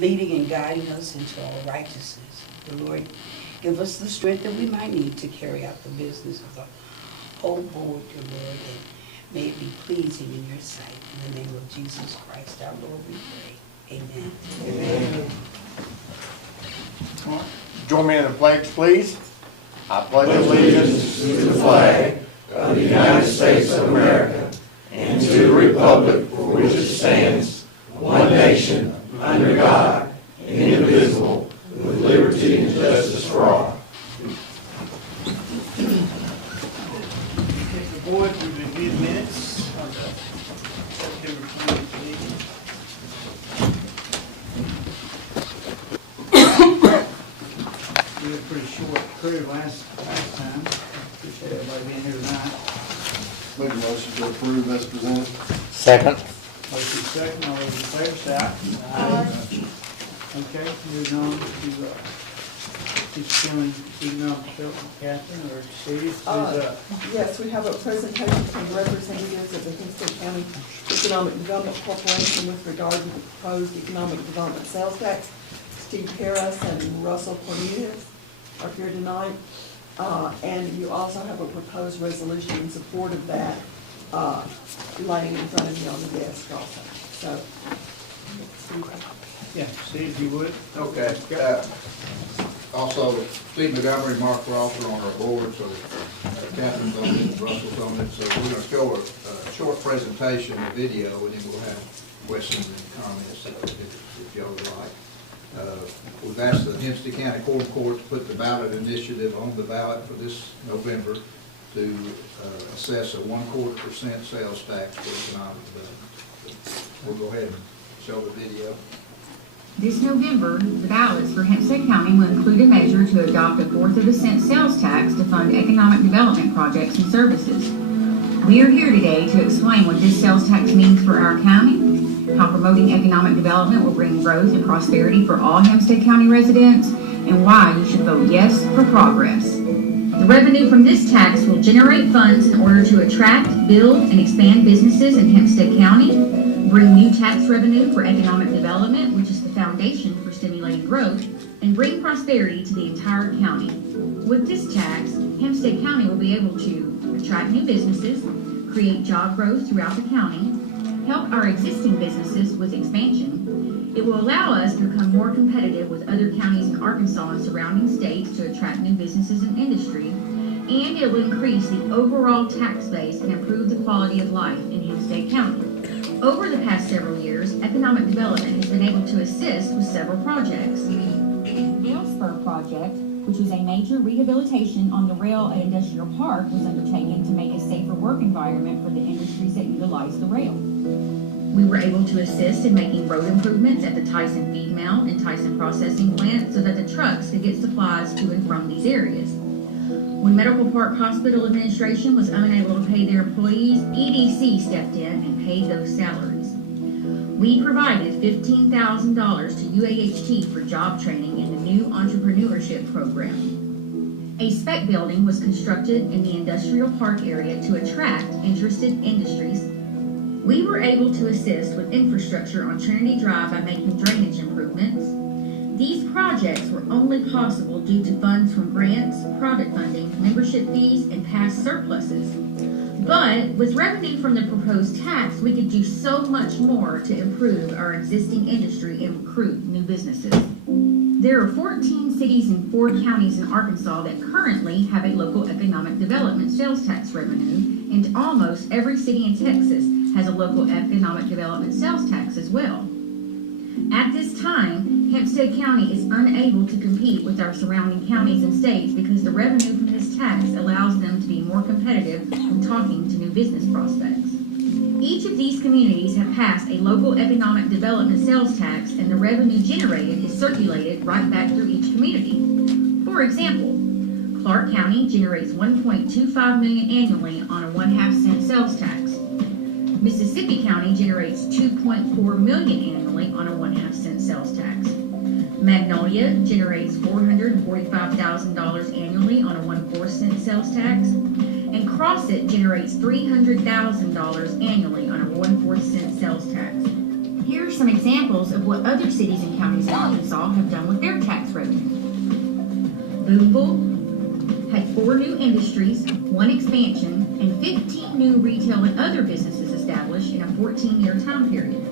leading and guiding us into all righteousness. The Lord, give us the strength that we might need to carry out the business of the whole board, dear Lord, and may it be pleasing in your sight. In the name of Jesus Christ, our Lord, we pray. Amen. Amen. Join me in the pledge, please. I pledge allegiance to the flag of the United States of America and to the republic for which it stands, one nation, under God, indivisible, with liberty and justice for all. If the board would review the minutes of the September 20th meeting. We had a pretty short crew last time. Appreciate everybody being here tonight. Make a motion to approve as presented. second. Motion second, all those in favor, say aye. Okay, moving on to, Mr. Chairman, Catherine or Steve, who's up? Yes, we have a presentation from representatives of the Hempstead County Economic Development Corporation with regard to the proposed economic development sales tax. Steve Harris and Russell Cornelius are here tonight. And you also have a proposed resolution in support of that laying in front of you on the desk also. So, Yeah, Steve, if you would. Okay. Also, Steve Montgomery, Mark Ross are on our board, so Catherine's on it, and Russell's on it. So we're going to show a short presentation, a video, and then we'll have questions and comments if y'all would like. We've asked the Hempstead County Court to put the ballot initiative on the ballot for this November to assess a 1/4% sales tax for economic development. We'll go ahead and show the video. This November, the ballots for Hempstead County will include a measure to adopt a 1/4 of a cent sales tax to fund economic development projects and services. We are here today to explain what this sales tax means for our county, how promoting economic development will bring growth and prosperity for all Hempstead County residents, and why you should vote yes for progress. The revenue from this tax will generate funds in order to attract, build, and expand businesses in Hempstead County, bring new tax revenue for economic development, which is the foundation for stimulating growth, and bring prosperity to the entire county. With this tax, Hempstead County will be able to attract new businesses, create job growth throughout the county, help our existing businesses with expansion. It will allow us to become more competitive with other counties in Arkansas and surrounding states to attract new businesses and industry, and it will increase the overall tax base and improve the quality of life in Hempstead County. Over the past several years, economic development has been able to assist with several projects. The Rail Spur project, which was a major rehabilitation on the rail at Industrial Park, was undertaken to make a safer work environment for the industries that utilize the rail. We were able to assist in making road improvements at the Tyson feed mill and Tyson processing plant so that the trucks could get supplies to and from these areas. When Medical Park Hospital Administration was unable to pay their employees, EDC stepped in and paid those salaries. We provided $15,000 to UAHT for job training in the new entrepreneurship program. A spec building was constructed in the industrial park area to attract interested industries. We were able to assist with infrastructure on Trinity Drive by making drainage improvements. These projects were only possible due to funds from grants, private funding, membership fees, and past surpluses. But with revenue from the proposed tax, we could do so much more to improve our existing industry and recruit new businesses. There are 14 cities and 4 counties in Arkansas that currently have a local economic development sales tax revenue, and almost every city in Texas has a local economic development sales tax as well. At this time, Hempstead County is unable to compete with our surrounding counties and states because the revenue from this tax allows them to be more competitive when talking to new business prospects. Each of these communities have passed a local economic development sales tax, and the revenue generated is circulated right back through each community. For example, Clark County generates $1.25 million annually on a 1/2 cent sales tax. Mississippi County generates $2.4 million annually on a 1/2 cent sales tax. Magnolia generates $445,000 annually on a 1/4 cent sales tax. And Crosset generates $300,000 annually on a 1/4 cent sales tax. Here are some examples of what other cities and counties in Arkansas have done with their tax revenue. Boonville had 4 new industries, 1 expansion, and 15 new retail and other businesses established in a 14-year time period.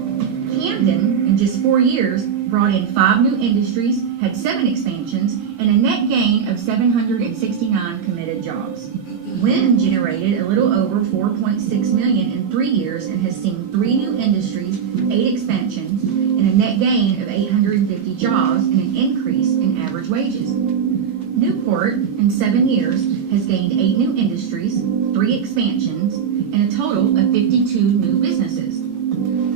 Camden, in just 4 years, brought in 5 new industries, had 7 expansions, and a net gain of 769 committed jobs. Wynn generated a little over $4.6 million in 3 years and has seen 3 new industries, 8 expansions, and a net gain of 850 jobs and an increase in average wages. Newport, in 7 years, has gained 8 new industries, 3 expansions, and a total of 52 new businesses.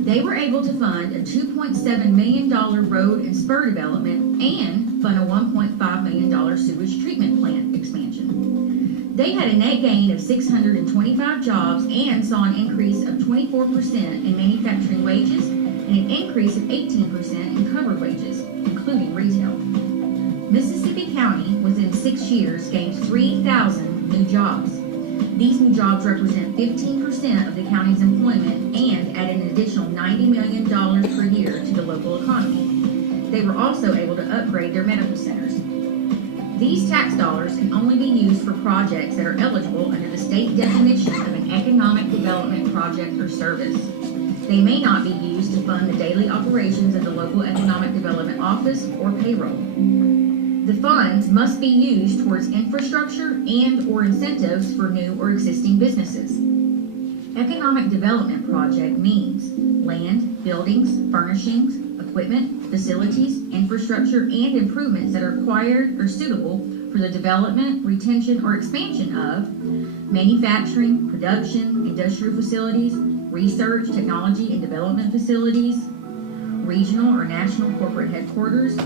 They were able to fund a $2.7 million road and spur development and fund a $1.5 million sewage treatment plant expansion. They had a net gain of 625 jobs and saw an increase of 24% in manufacturing wages and an increase of 18% in covered wages, including retail. Mississippi County, within 6 years, gained 3,000 new jobs. These new jobs represent 15% of the county's employment and added an additional $90 million per year to the local economy. They were also able to upgrade their medical centers. These tax dollars can only be used for projects that are eligible under the state definition of an economic development project or service. They may not be used to fund the daily operations of the local economic development office or payroll. The funds must be used towards infrastructure and/or incentives for new or existing businesses. Economic development project means land, buildings, furnishings, equipment, facilities, infrastructure, and improvements that are required or suitable for the development, retention, or expansion of manufacturing, production, industrial facilities, research, technology, and development facilities, regional or national corporate headquarters,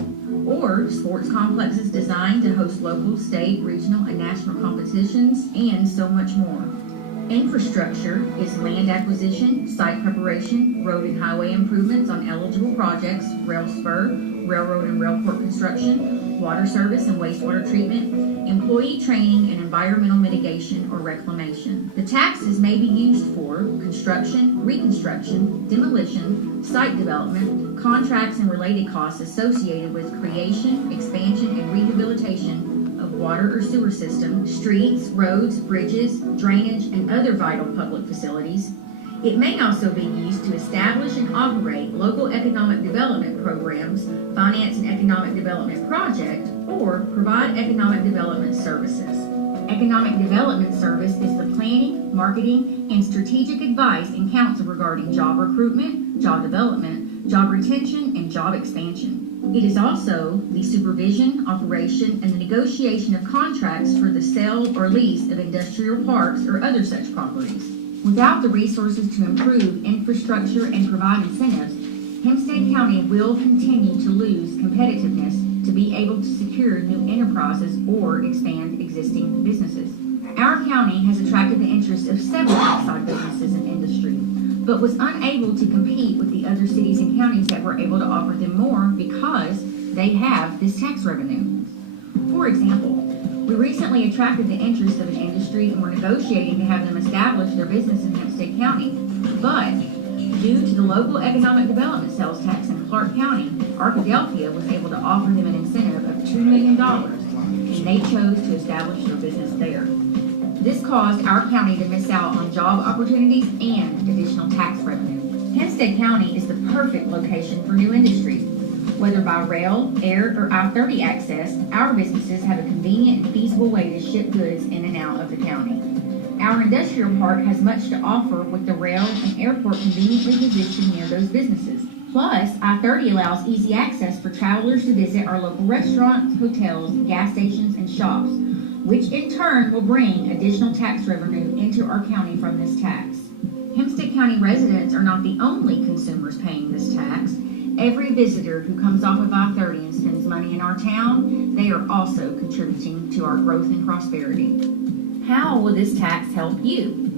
or sports complexes designed to host local, state, regional, and national competitions, and so much more. Infrastructure is land acquisition, site preparation, road and highway improvements on eligible projects, rail spur, railroad and railport construction, water service and wastewater treatment, employee training, and environmental mitigation or reclamation. The taxes may be used for construction, reconstruction, demolition, site development, contracts and related costs associated with creation, expansion, and rehabilitation of water or sewer system, streets, roads, bridges, drainage, and other vital public facilities. It may also be used to establish and operate local economic development programs, finance an economic development project, or provide economic development services. Economic Development Service is the planning, marketing, and strategic advice and counsel regarding job recruitment, job development, job retention, and job expansion. It is also the supervision, operation, and the negotiation of contracts for the sale or lease of industrial parks or other such properties. Without the resources to improve infrastructure and provide incentives, Hempstead County will continue to lose competitiveness to be able to secure new enterprises or expand existing businesses. Our county has attracted the interest of several outside businesses and industry, but was unable to compete with the other cities and counties that were able to offer them more because they have this tax revenue. For example, we recently attracted the interest of an industry and were negotiating to have them establish their business in Hempstead County, but due to the local economic development sales tax in Clark County, Arkadelphia was able to offer them an incentive of $2 million, and they chose to establish their business there. This caused our county to miss out on job opportunities and additional tax revenue. Hempstead County is the perfect location for new industry. Whether by rail, air, or I-30 access, our businesses have a convenient and feasible way to ship goods in and out of the county. Our industrial park has much to offer with the rail and airport conveniently positioned near those businesses. Plus, I-30 allows easy access for travelers to visit our local restaurants, hotels, gas stations, and shops, which in turn will bring additional tax revenue into our county from this tax. Hempstead County residents are not the only consumers paying this tax. Every visitor who comes off of I-30 and spends money in our town, they are also contributing to our growth and prosperity. How will this tax help you?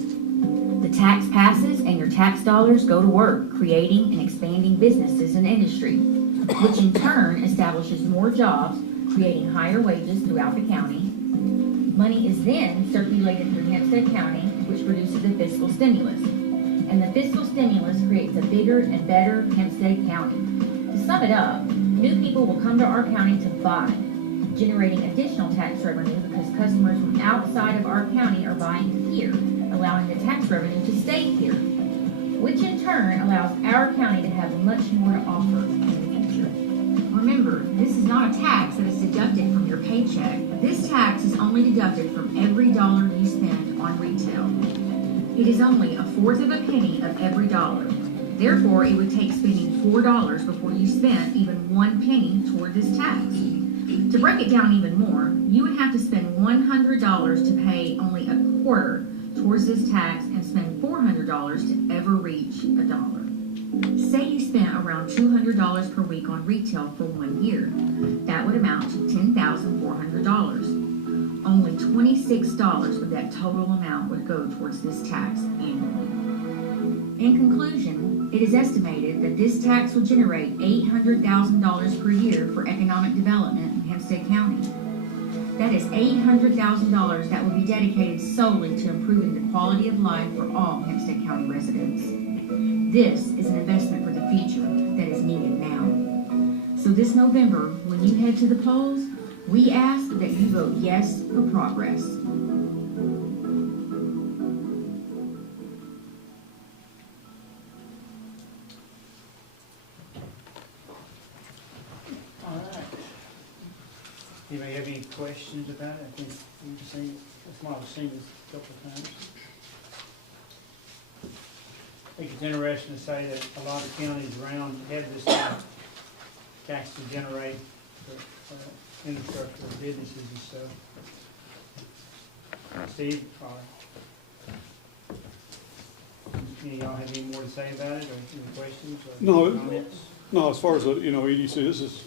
The tax passes and your tax dollars go to work creating and expanding businesses and industry, which in turn establishes more jobs, creating higher wages throughout the county. Money is then circulated through Hempstead County, which produces a fiscal stimulus. and the fiscal stimulus creates a bigger and better Hempstead County. To sum it up, new people will come to our county to buy, generating additional tax revenue because customers from outside of our county are buying here, allowing the tax revenue to stay here, which in turn allows our county to have much more to offer in the future. Remember, this is not a tax that is deducted from your paycheck. This tax is only deducted from every dollar you spend on retail. It is only a fourth of a penny of every dollar. Therefore, it would take spending $4 before you spent even 1 penny toward this tax. To break it down even more, you would have to spend $100 to pay only a quarter towards this tax and spend $400 to ever reach a dollar. Say you spent around $200 per week on retail for 1 year. That would amount to $10,400. Only $26 of that total amount would go towards this tax annually. In conclusion, it is estimated that this tax will generate $800,000 per year for economic development in Hempstead County. That is $800,000 that will be dedicated solely to improving the quality of life for all Hempstead County residents. This is an investment for the future that is needed now. So this November, when you head to the polls, we ask that you vote yes for progress. All right. Anybody have any questions about it? I think we've seen, that's why I've seen this a couple of times. I think it's interesting to say that a lot of counties around have this tax to generate for infrastructure, businesses and stuff. Steve, any of y'all have any more to say about it, or any questions or No, comments? No, as far as, EDC, this is,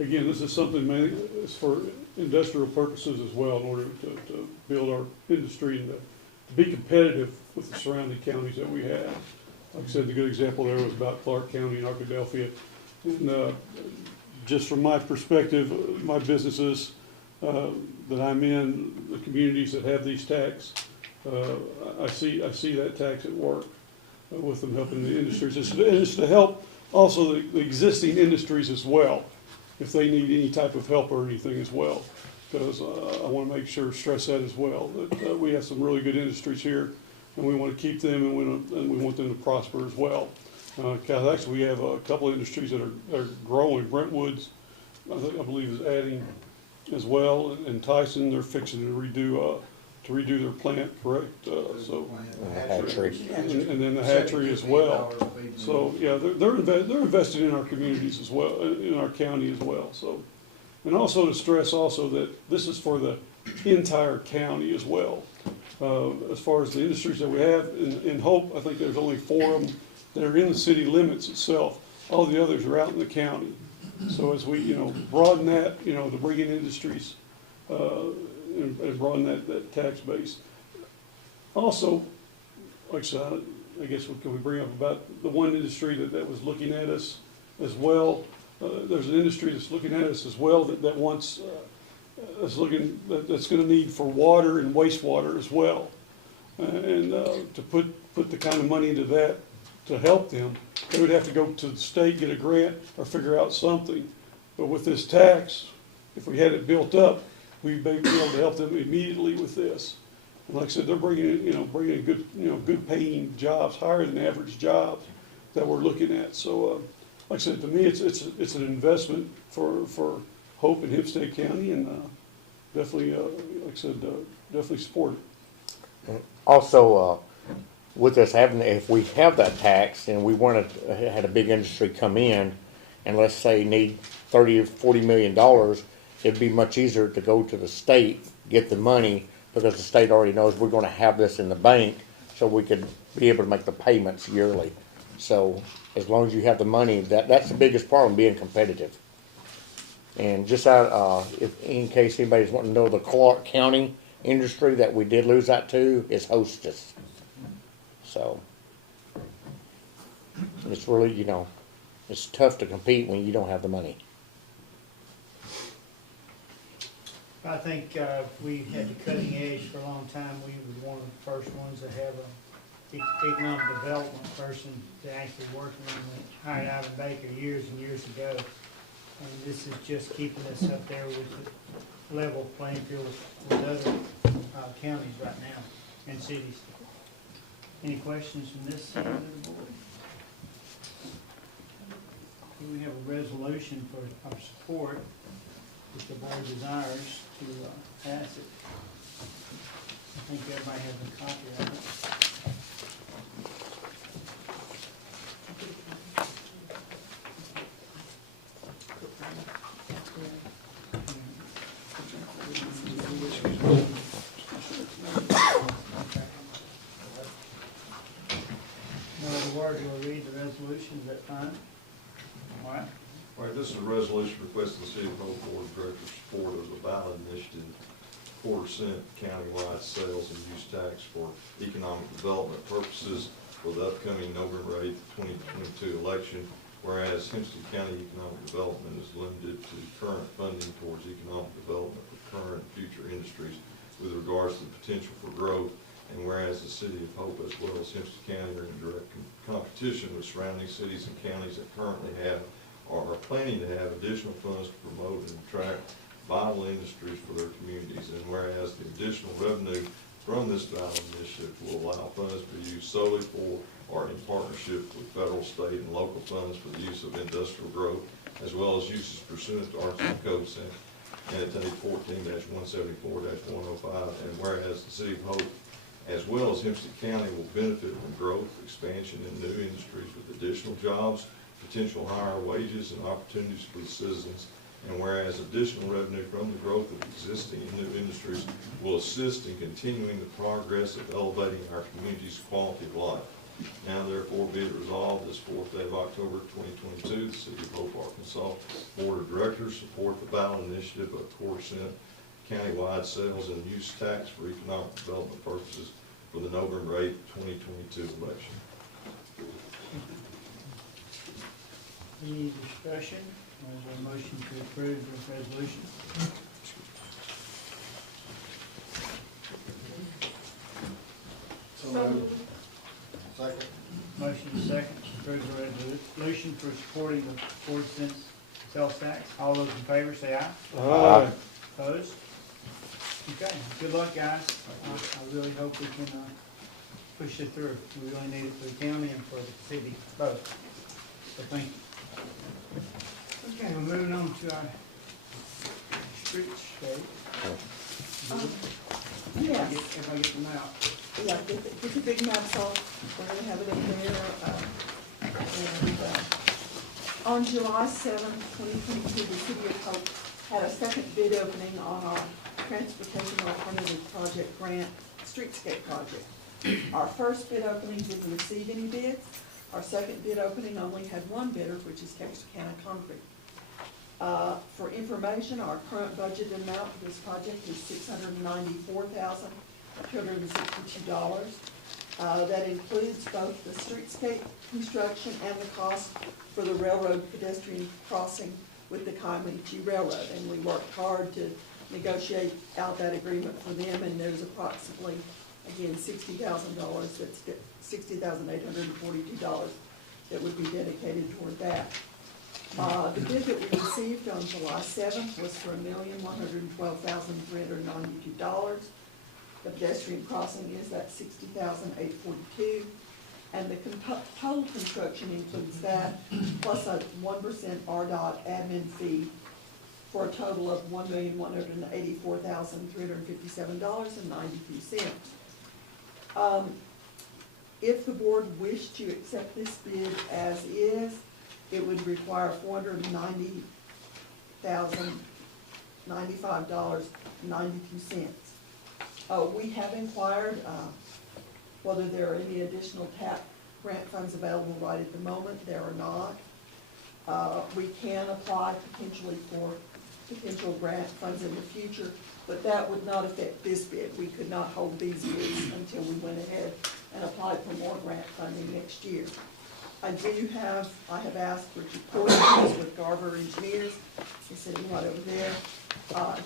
again, this is something mainly, it's for industrial purposes as well, in order to build our industry and to be competitive with the surrounding counties that we have. Like I said, the good example there was about Clark County and Arkadelphia. And just from my perspective, my businesses that I'm in, the communities that have these tax, I see that tax at work with them helping the industries. It's to help also the existing industries as well, if they need any type of help or anything as well. Because I want to make sure, stress that as well, that we have some really good industries here, and we want to keep them, and we want them to prosper as well. Because actually, we have a couple of industries that are growing. Brentwood's, I believe, is adding as well, and Tyson, they're fixing to redo their plant, correct? So Hatchery. and then the hatchery as well. So yeah, they're invested in our communities as well, in our county as well. So, and also to stress also that this is for the entire county as well. As far as the industries that we have, in Hope, I think there's only 4 of them that are in the city limits itself. All the others are out in the county. So as we, broaden that, to bring in industries, and broaden that tax base. Also, like I said, I guess can we bring up about the one industry that was looking at us as well? There's an industry that's looking at us as well that wants, that's going to need for water and wastewater as well. And to put the kind of money into that to help them, they would have to go to the state, get a grant, or figure out something. But with this tax, if we had it built up, we'd be able to help them immediately with this. And like I said, they're bringing in good, good paying jobs, higher than average jobs that we're looking at. So, like I said, to me, it's an investment for Hope in Hempstead County, and definitely, like I said, definitely support it. Also, with us having, if we have that tax and we had a big industry come in, and let's say need $30 or $40 million, it'd be much easier to go to the state, get the money, because the state already knows we're going to have this in the bank, so we could be able to make the payments yearly. So as long as you have the money, that's the biggest problem, being competitive. And just if in case anybody's wanting to know, the Clark County industry that we did lose that to is Hostess. So it's really, it's tough to compete when you don't have the money. I think if we had the cutting edge for a long time, we were one of the first ones to have economic development person to actually work with them. We hired Ivan Baker years and years ago. And this is just keeping us up there with the level playing field with other counties right now and cities. Any questions from this side of the board? We have a resolution for our support if the board desires to pass it. I think everybody has a copy of it. In other words, we'll read the resolution, is that fine? All right. All right, this is a resolution requesting the City of Hope Board of Directors support of the ballot initiative, 4% countywide sales and use tax for economic development purposes for the upcoming November 8th, 2022 election. Whereas Hempstead County Economic Development is limited to current funding towards economic development for current and future industries with regards to the potential for growth. And whereas the City of Hope as well as Hempstead County are in direct competition with surrounding cities and counties that currently have or are planning to have additional funds to promote and attract vital industries for their communities. And whereas the additional revenue from this ballot initiative will allow funds to be used solely for or in partnership with federal, state, and local funds for the use of industrial growth, as well as uses pursuant to Arkansas Code Annotated 14-174-105. And whereas the City of Hope as well as Hempstead County will benefit from growth, expansion in new industries with additional jobs, potential higher wages, and opportunities for the citizens. And whereas additional revenue from the growth of existing and new industries will assist in continuing the progress of elevating our community's quality of life. Now therefore be it resolved this 4th day of October 2022, the City of Hope, Arkansas Board of Directors support the ballot initiative of 4% countywide sales and use tax for economic development purposes for the November 8th, 2022 election. Any discussion, or is there a motion to approve this resolution? So moved. Second. Motion is second to approve the resolution for supporting the 4% sales tax. All those in favor say aye. Aye. Opposed? Okay, good luck, guys. I really hope we can push it through. We really need it for the county and for the city, both. So thank you. Okay, we're moving on to our streetscape. Yes. If I get them out. Yeah, get the big maps off, we're gonna have it in there, and, on July 7th, 2022, the City of Hope had a second bid opening on our Transportation Alternative Project Grant Streetscape Project. Our first bid opening didn't receive any bids. Our second bid opening only had one bidder, which is Texarkana Concrete. For information, our current budget amount for this project is $694,262. That includes both the streetscape construction and the cost for the railroad pedestrian crossing with the Kymete Railroad. And we worked hard to negotiate out that agreement for them, and there's approximately, again, $60,000, that's $60,842 that would be dedicated toward that. The bid that we received on July 7th was for $1,112,392. The pedestrian crossing is at $60,842. And the total construction includes that, plus a 1% RDOT admin fee for a total of $1,184,357.92. If the board wished to accept this bid as is, it would require $490,095.92. We have inquired whether there are any additional TAP grant funds available right at the moment. There are not. We can apply potentially for potential grant funds in the future, but that would not affect this bid. We could not hold these bids until we went ahead and applied for more grant funding next year. I have asked Richard Porter with Garber Engineers. He's sitting right over there.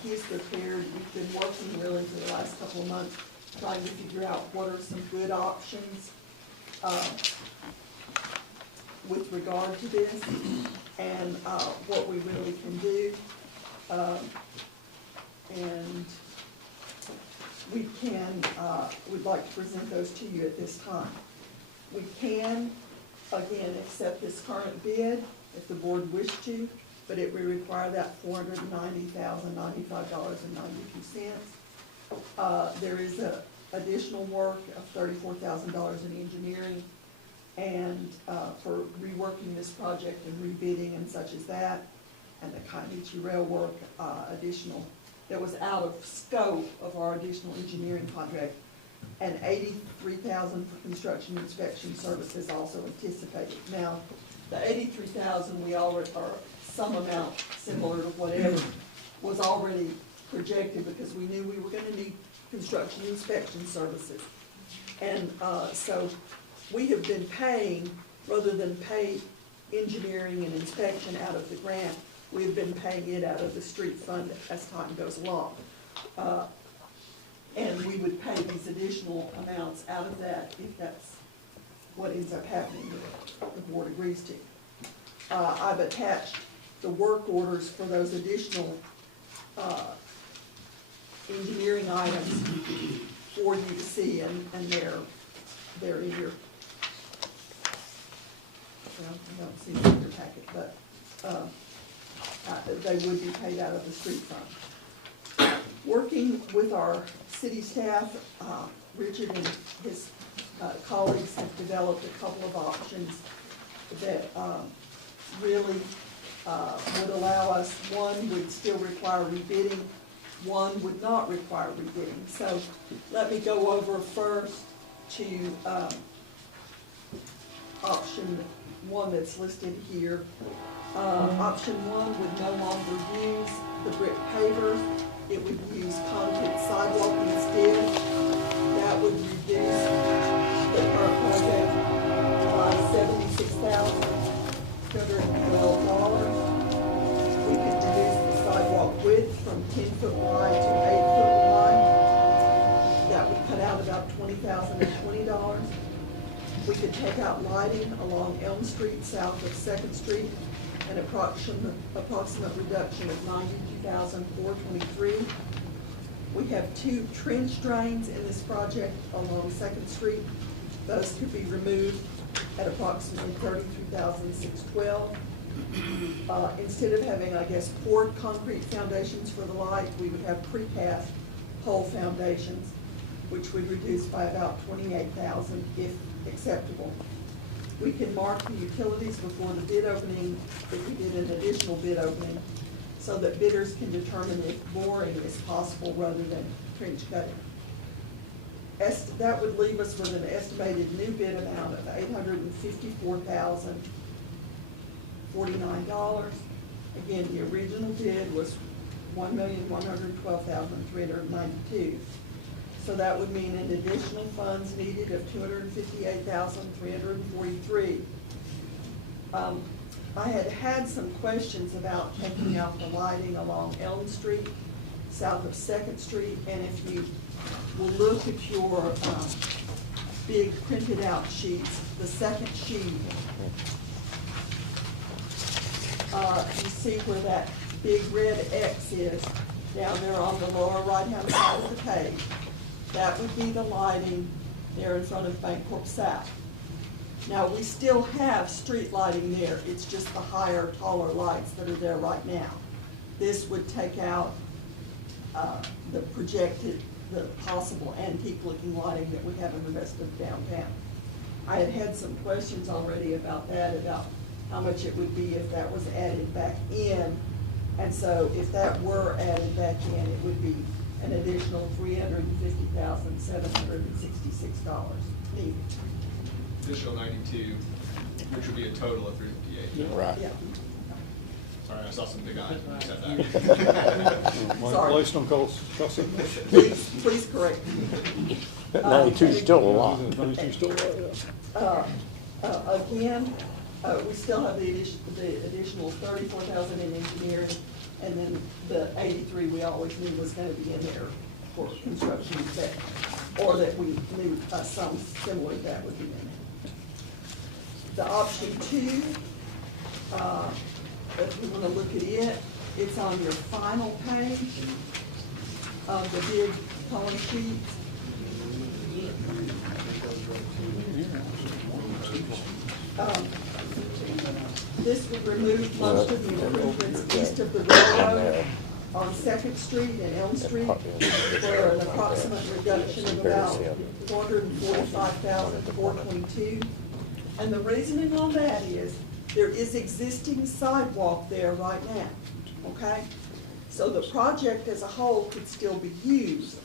He's prepared. We've been working really for the last couple of months trying to figure out what are some good options with regard to this and what we really can do. And we can, we'd like to present those to you at this time. We can, again, accept this current bid if the board wished to, but it would require that $490,095.92. There is additional work of $34,000 in engineering and for reworking this project and rebidding and such as that, and the Kainichi Rail work additional that was out of scope of our additional engineering contract, and $83,000 for construction inspection services also anticipated. Now, the $83,000 we already, or some amount similar to whatever, was already projected because we knew we were gonna need construction inspection services. And so we have been paying, rather than pay engineering and inspection out of the grant, we've been paying it out of the street fund as time goes along. And we would pay these additional amounts out of that if that's what ends up happening, that the board agrees to. I've attached the work orders for those additional engineering items for you to see, and they're in your, well, I don't see them in your packet, but they would be paid out of the street fund. Working with our city staff, Richard and his colleagues have developed a couple of options that really would allow us, one would still require rebidding, one would not require rebidding. So let me go over first to option one that's listed here. Option one would no longer use the brick pavers. It would use concrete sidewalk instead. That would reduce the current project by $76,212. We could reduce the sidewalk width from 10-foot wide to 8-foot wide. That would cut out about $20,020. We could take out lighting along Elm Street south of 2nd Street, an approximate reduction of $92,423. We have 2 trench drains in this project along 2nd Street. Those could be removed at approximately $33,612. Instead of having, I guess, poured concrete foundations for the light, we would have precast pole foundations, which would reduce by about $28,000 if acceptable. We can mark the utilities before the bid opening if we did an additional bid opening, so that bidders can determine if boring is possible rather than trench cutting. That would leave us with an estimated new bid amount of $854,049. Again, the original bid was $1,112,392. So that would mean an additional funds needed of $258,343. I had some questions about taking out the lighting along Elm Street, south of 2nd Street, and if you will look at your big printed out sheets, the second sheet, you see where that big red X is down there on the lower right-hand side of the page. That would be the lighting there in front of Bancorp South. Now, we still have street lighting there, it's just the higher, taller lights that are there right now. This would take out the projected, the possible antique-looking lighting that we have in the rest of downtown. I had some questions already about that, about how much it would be if that was added back in. And so if that were added back in, it would be an additional $350,766 needed. Additional 92, which would be a total of 358. Right. Yeah. Sorry, I saw some big eyes when you said that. Sorry. Don't cost Please correct me. That 92 is still a lot. Again, we still have the additional $34,000 in engineering, and then the 83 we always knew was gonna be in there for construction inspection, or that we knew some similar that would be in there. The option 2, if we wanna look at it, it's on your final page of the bid column sheet. This would remove most of the improvements east of the railroad on Second Street and Elm Street for an approximate reduction of about $445,422. And the reasoning on that is, there is existing sidewalk there right now, okay? So the project as a whole could still be used,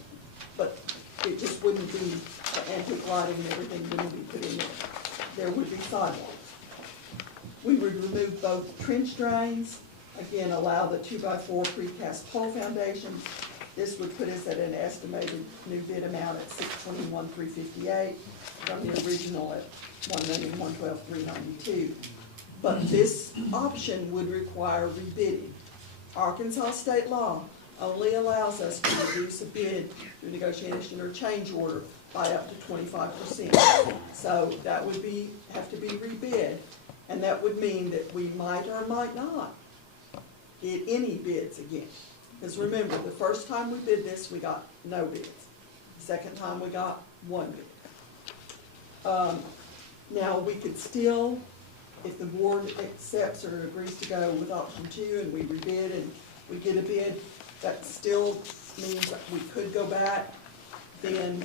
but it just wouldn't be, the antique lighting and everything wouldn't be put in there. There would be sidewalks. We would remove both trench drains, again, allow the 2x4 precast pole foundations. This would put us at an estimated new bid amount at $621,358 from the original at $1,112,392. But this option would require rebidding. Arkansas state law only allows us to reduce a bid through negotiation or change order by up to 25%. So that would have to be rebid, and that would mean that we might or might not get any bids again. Because remember, the first time we bid this, we got no bids. The second time, we got 1 bid. Now, we could still, if the board accepts or agrees to go with option 2 and we rebid and we get a bid, that still means that we could go back then,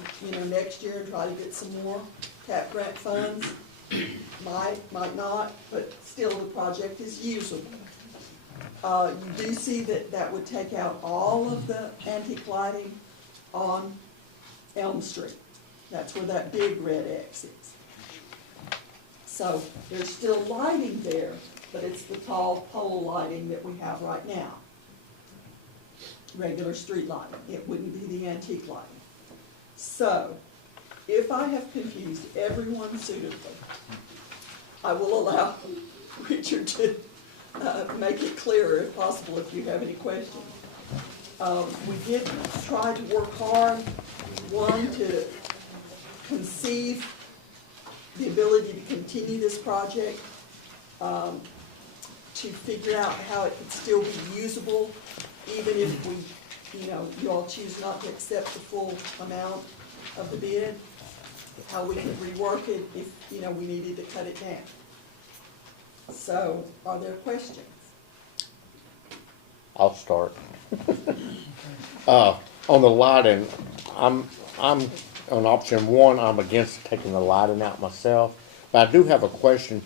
next year and try to get some more TAP grant funds. Might not, but still the project is usable. You do see that would take out all of the antique lighting on Elm Street. That's where that big red X is. So there's still lighting there, but it's the tall pole lighting that we have right now. Regular street lighting. It wouldn't be the antique lighting. So, if I have confused everyone suitably, I will allow Richard to make it clearer if possible if you have any questions. We did try to work hard, one, to conceive the ability to continue this project, to figure out how it could still be usable, even if we, you all choose not to accept the full amount of the bid, how we could rework it if, we needed to cut it down. So, are there questions? I'll start. On the lighting, I'm on option 1, I'm against taking the lighting out myself. But I do have a question.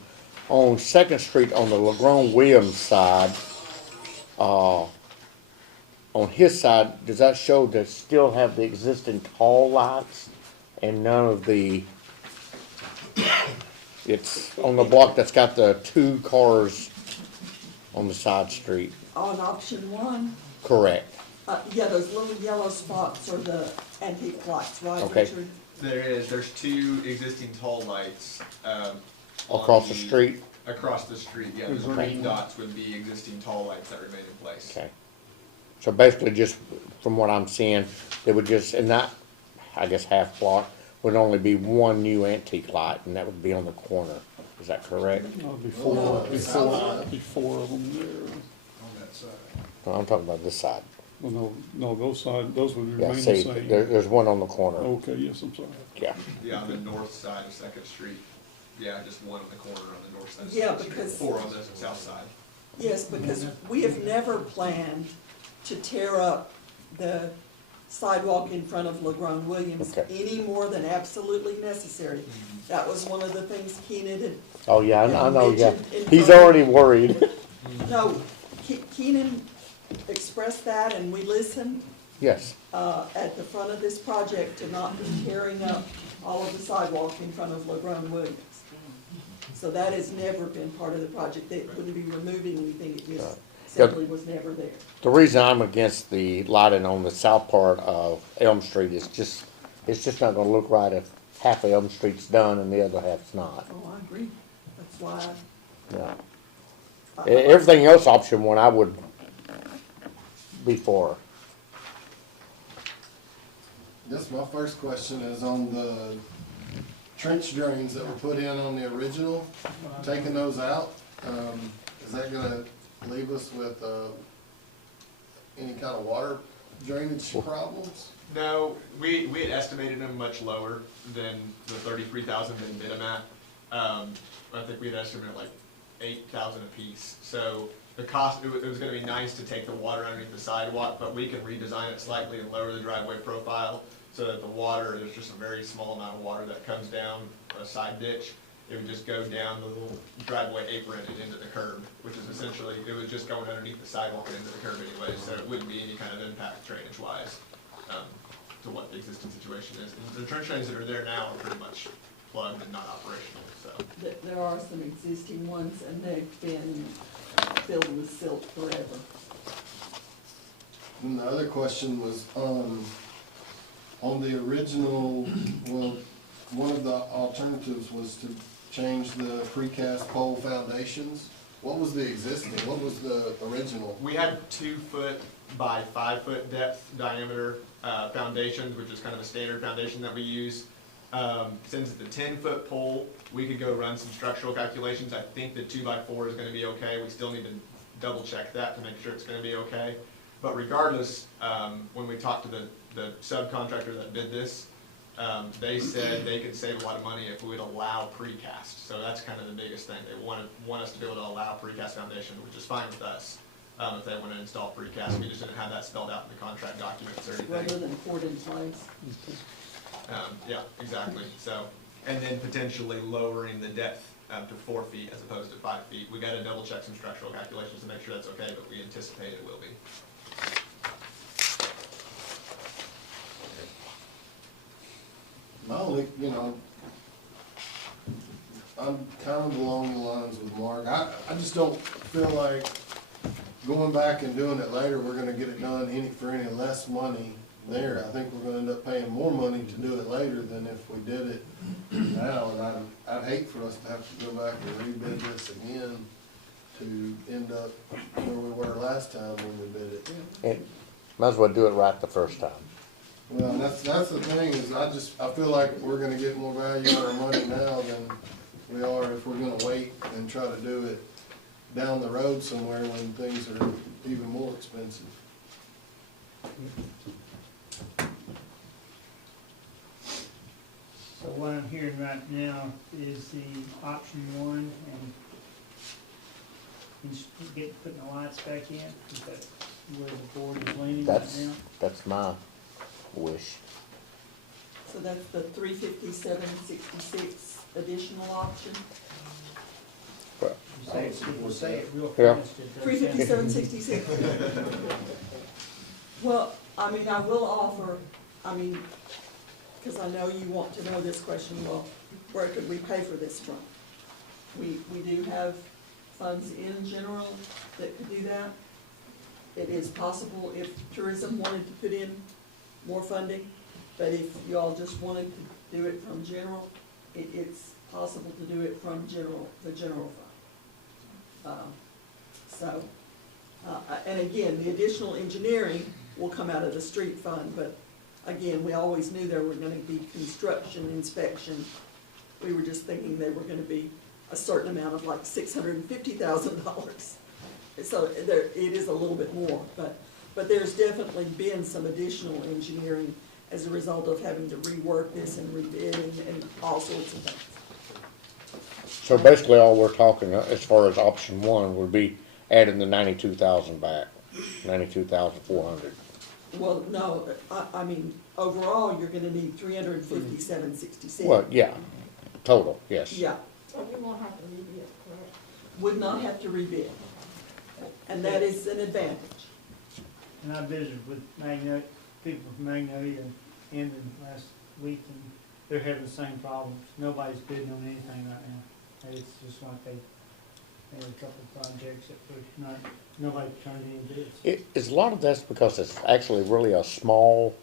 On Second Street, on the LaGrone Williams side, on his side, does that show that still have the existing tall lights and none of the, it's on the block that's got the 2 cars on the side street? On option 1, Correct. yeah, those little yellow spots are the antique lights, right, Okay. Richard? There's 2 existing tall lights, on Across the street? Across the street, yeah, the green dots would be existing tall lights that remain in place. Okay. So basically, just from what I'm seeing, it would just, in that, I guess, half block, would only be 1 new antique light, and that would be on the corner. Is that correct? Before of them there. On that side. No, I'm talking about this side. Well, no, those would Yeah, remain the see, same. there's one on the corner. Okay, yes, I'm sorry. Yeah. Yeah, on the north side of Second Street. Yeah, just 1 on the corner on the north side of Yeah, Second Street. because- 4 on the south side. Yes, because we have never planned to tear up the sidewalk in front of LaGrone Williams Okay. any more than absolutely necessary. That was one of the things Keenan had, Oh, yeah, I know, yeah. mentioned in He's front- already worried. no, Keenan expressed that and we listened, Yes. at the front of this project to not be tearing up all of the sidewalk in front of LaGrone Williams. So that has never been part of the project. They wouldn't be removing anything, it just simply was never there. The reason I'm against the lighting on the south part of Elm Street is just, it's just not gonna look right if half of Elm Street's done and the other half's not. Oh, I agree. That's why Yeah. I. Everything else, option 1, I would be for. Yes, my first question is on the trench drains that were put in on the original, taking those out, is that gonna leave us with, any kind of water drainage problems? No, we had estimated them much lower than the 33,000 they bid them at. I think we had estimated like 8,000 apiece. So the cost, it was gonna be nice to take the water underneath the sidewalk, but we can redesign it slightly and lower the driveway profile so that the water, there's just a very small amount of water that comes down a side ditch. It would just go down the little driveway apron and into the curb, which is essentially, it was just going underneath the sidewalk and into the curb anyway, so it wouldn't be any kind of impact drainage-wise to what the existing situation is. And the trench drains that are there now are pretty much plugged and not operational, so. There are some existing ones, and they've been filled with silt forever. And the other question was, on the original, well, one of the alternatives was to change the precast pole foundations. What was the existing, what was the original? We had 2-foot by 5-foot depth diameter foundations, which is kind of a standard foundation that we use. Since it's a 10-foot pole, we could go run some structural calculations. I think the 2x4 is gonna be okay. We still need to double check that to make sure it's gonna be okay. But regardless, when we talked to the subcontractor that did this, they said they could save a lot of money if we would allow precast. So that's kind of the biggest thing. They want us to be able to allow precast foundation, which is fine with us. If they want to install precast, we just didn't have that spelled out in the contract documents or anything. Rather than poured in place. Yeah, exactly. So, and then potentially lowering the depth to 4 feet as opposed to 5 feet. We got to double check some structural calculations to make sure that's okay, but we anticipate it will be. My only, I'm kind of along the lines with Mark. I just don't feel like going back and doing it later, we're gonna get it done for any less money there. I think we're gonna end up paying more money to do it later than if we did it now. And I'd hate for us to have to go back and rebid this again to end up where we were last time when we bid it. And might as well do it right the first time. Well, that's the thing, is I feel like we're gonna get more value out of our money now than we are if we're gonna wait and try to do it down the road somewhere when things are even more expensive. So what I'm hearing right now is the option 1 and putting the lights back in. Is that where the board is leaning right now? That's my wish. So that's the $357.66 additional option. You say it real Yeah. fast. it doesn't sound- $357.66. Well, I mean, I will offer, because I know you want to know this question, well, where could we pay for this from? We do have funds in general that could do that. It is possible if tourism wanted to put in more funding, but if you all just wanted to do it from general, it's possible to do it from the general fund. And again, the additional engineering will come out of the street fund, but again, we always knew there were gonna be construction, inspection. We were just thinking they were gonna be a certain amount of like $650,000. So it is a little bit more, but there's definitely been some additional engineering as a result of having to rework this and rebid and all sorts of things. So basically, all we're talking, as far as option 1, would be adding the 92,000 back, 92,400. Well, no, I mean, overall, you're gonna need $357.66. Well, yeah, total, yes. Yeah, So we won't have to rebid, correct? would not have to rebid, and that is an advantage. And I visited with Magnolia, people from Magnolia and Endon last week, and they're having the same problems. Nobody's bidding on anything right now. It's just like they had a couple of projects that nobody turned in bids. Is a lot of that's because it's actually really a small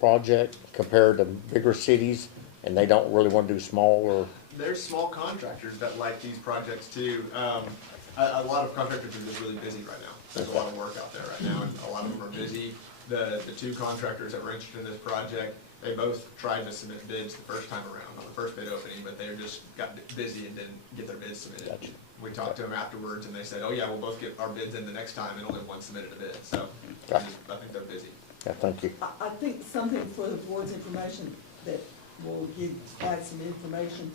project compared to bigger cities, and they don't really want to do small, or? There's small contractors that like these projects too. A lot of contractors are just really busy right now. There's a lot of work out there right now, and a lot of them are busy. the two contractors that were interested in this project, they both tried to submit bids the first time around on the first bid opening, but they just got busy and didn't get their bids submitted. Gotcha. We talked to them afterwards and they said, oh yeah, we'll both get our bids in the next time, and only one submitted a bid, so Gotcha. I think they're busy. Yeah, thank you. I think something for the board's information that will add some information.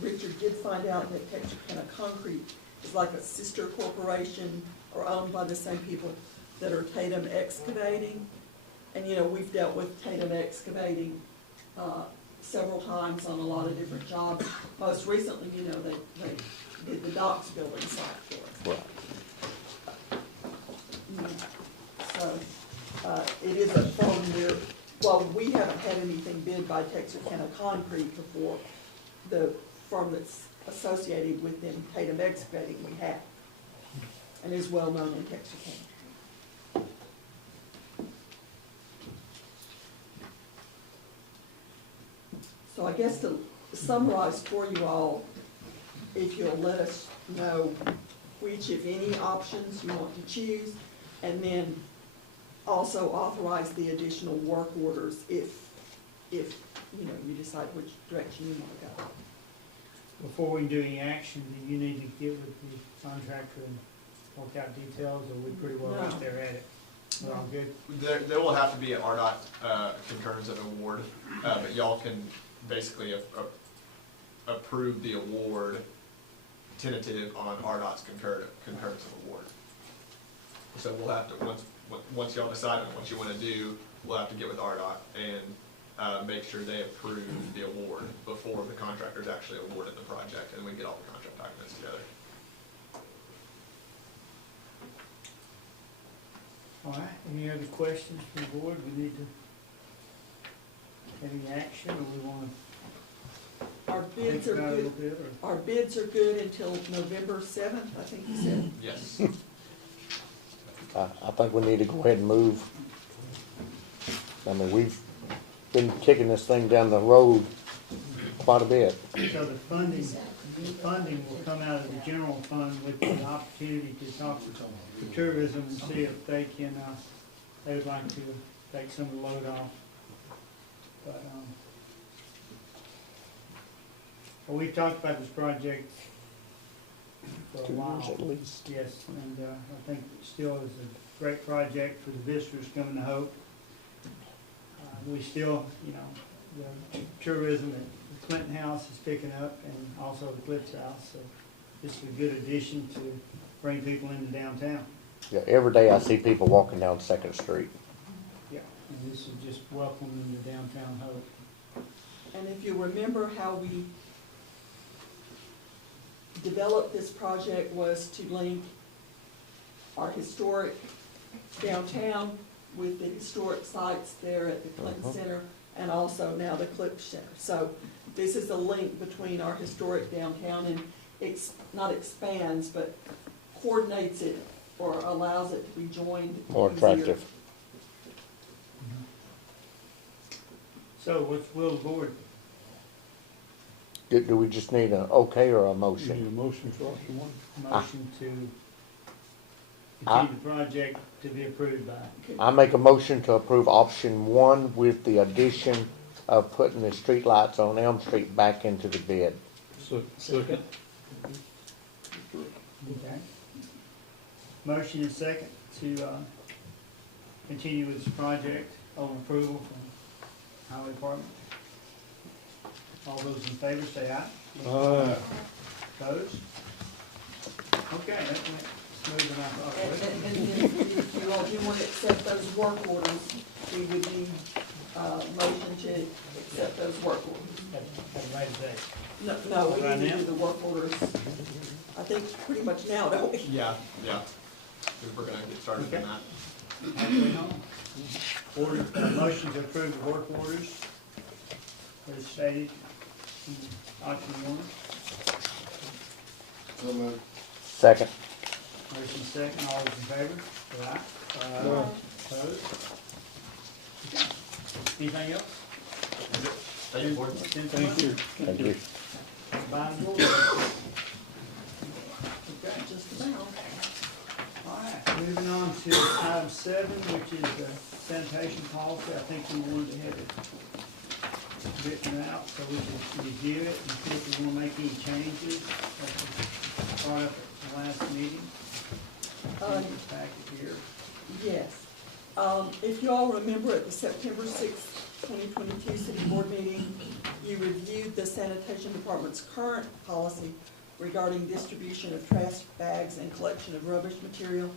Richard did find out that Texarkana Concrete is like a sister corporation or owned by the same people that are Tatum Excavating. And, you know, we've dealt with Tatum Excavating several times on a lot of different jobs. Most recently, you know, they did the docks building site for us. Right. So, it is a firm there, well, we haven't had anything bid by Texarkana Concrete before. The firm that's associated with them, Tatum Excavating, we have, and is well known in Texarkana. So I guess to summarize for you all, if you'll let us know which, if any, options you want to choose, and then also authorize the additional work orders if you know, you decide which direction you want to go. Before we can do any action, do you need to get with the contractor and work out details, or we pretty well right there at it? We're all good? There will have to be an RDOT concurrence of award, but y'all can basically approve the award tentative on RDOT's concurrence of award. So we'll have to, once y'all decide on what you want to do, we'll have to get with RDOT and make sure they approve the award before the contractor's actually awarded the project, and we get all the contract documents together. All right, any other questions from the board? We need to have any action, or we want Our to bids think are about it a little good, bit, or? our bids are good until November 7th, I think you said. Yes. I think we need to go ahead and move. I mean, we've been kicking this thing down the road quite a bit. So the funding will come out of the general fund with the opportunity to talk to tourism and see if they can, they would like to take some of the load off. But, well, we've talked about this project for a 2 while. years at least. Yes, and I think it still is a great project for the visitors coming to Hope. We still, you know, the tourism at the Clinton House is picking up, and also the Cliffs House, so this is a good addition to bring people into downtown. Yeah, every day I see people walking down Second Street. Yeah. And this is just welcome into downtown Hope. And if you remember how we developed this project was to link our historic downtown with the historic sites there at the Clinton Center and also now the Cliff Center. So this is a link between our historic downtown and not expands, but coordinates it or allows it to be joined More easier. attractive. So what's will the board? Do we just need an okay or a You need motion? a motion for option one? Motion to continue the project to be approved by. I make a motion to approve option 1 with the addition of putting the streetlights on Elm Street back into the bid. Second. Okay. Motion is second to continue with this project on approval from Highway Department. All those in favor say aye. Opposed? Okay, that went smoother than I thought it would. And then if you all do want to accept those work orders, we would need motion to accept those work orders. Have a right today. No, we Right need to now? do the work orders, I think pretty much now, don't we? Yeah. We're gonna get started on that. Halfway home. Order, motion to approve the work orders as stated in option 1. So moved. Second. Motion second, all those in favor, say aye. Opposed? Okay. Anything else? Thank you, board. Thank you. Thank you. Bye. Just about. All right. Moving on to item 7, which is the sanitation policy. I think we wanted to have it written out so we can review it and see if we want to make any changes that was brought up at the last meeting. This packet here. Yes. If you all remember at the September 6th, 2022 City Board meeting, you reviewed the sanitation department's current policy regarding distribution of trash bags and collection of rubbish material.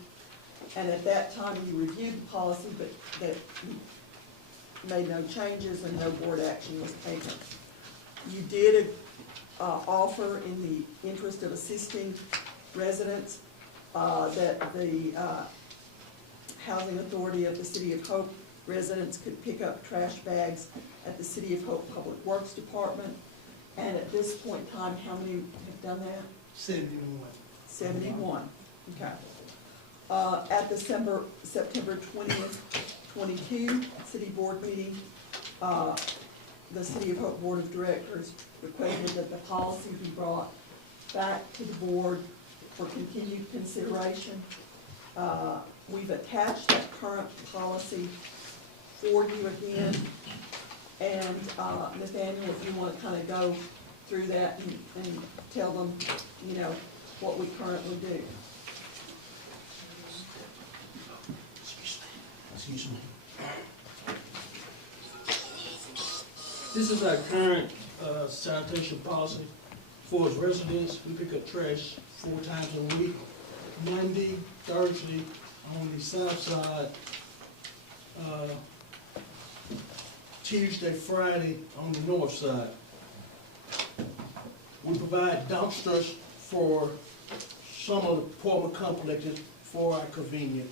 And at that time, you reviewed the policy, but that you made no changes and no board action was taken. You did offer, in the interest of assisting residents, that the Housing Authority of the City of Hope residents could pick up trash bags at the City of Hope Public Works Department. And at this point in time, how many have done that? 71. 71, okay. At the September 20th, 22 City Board meeting, the City of Hope Board of Directors requested that the policy be brought back to the board for continued consideration. We've attached that current policy for you again. And Nathaniel, if you want to kind of go through that and tell them, you know, what we currently do. Excuse me. This is our current sanitation policy for its residents. We pick up trash 4 times a week, Monday, Thursday on the south side, Tuesday, Friday on the north side. We provide dumpsters for some of the apartment complexes for our convenience.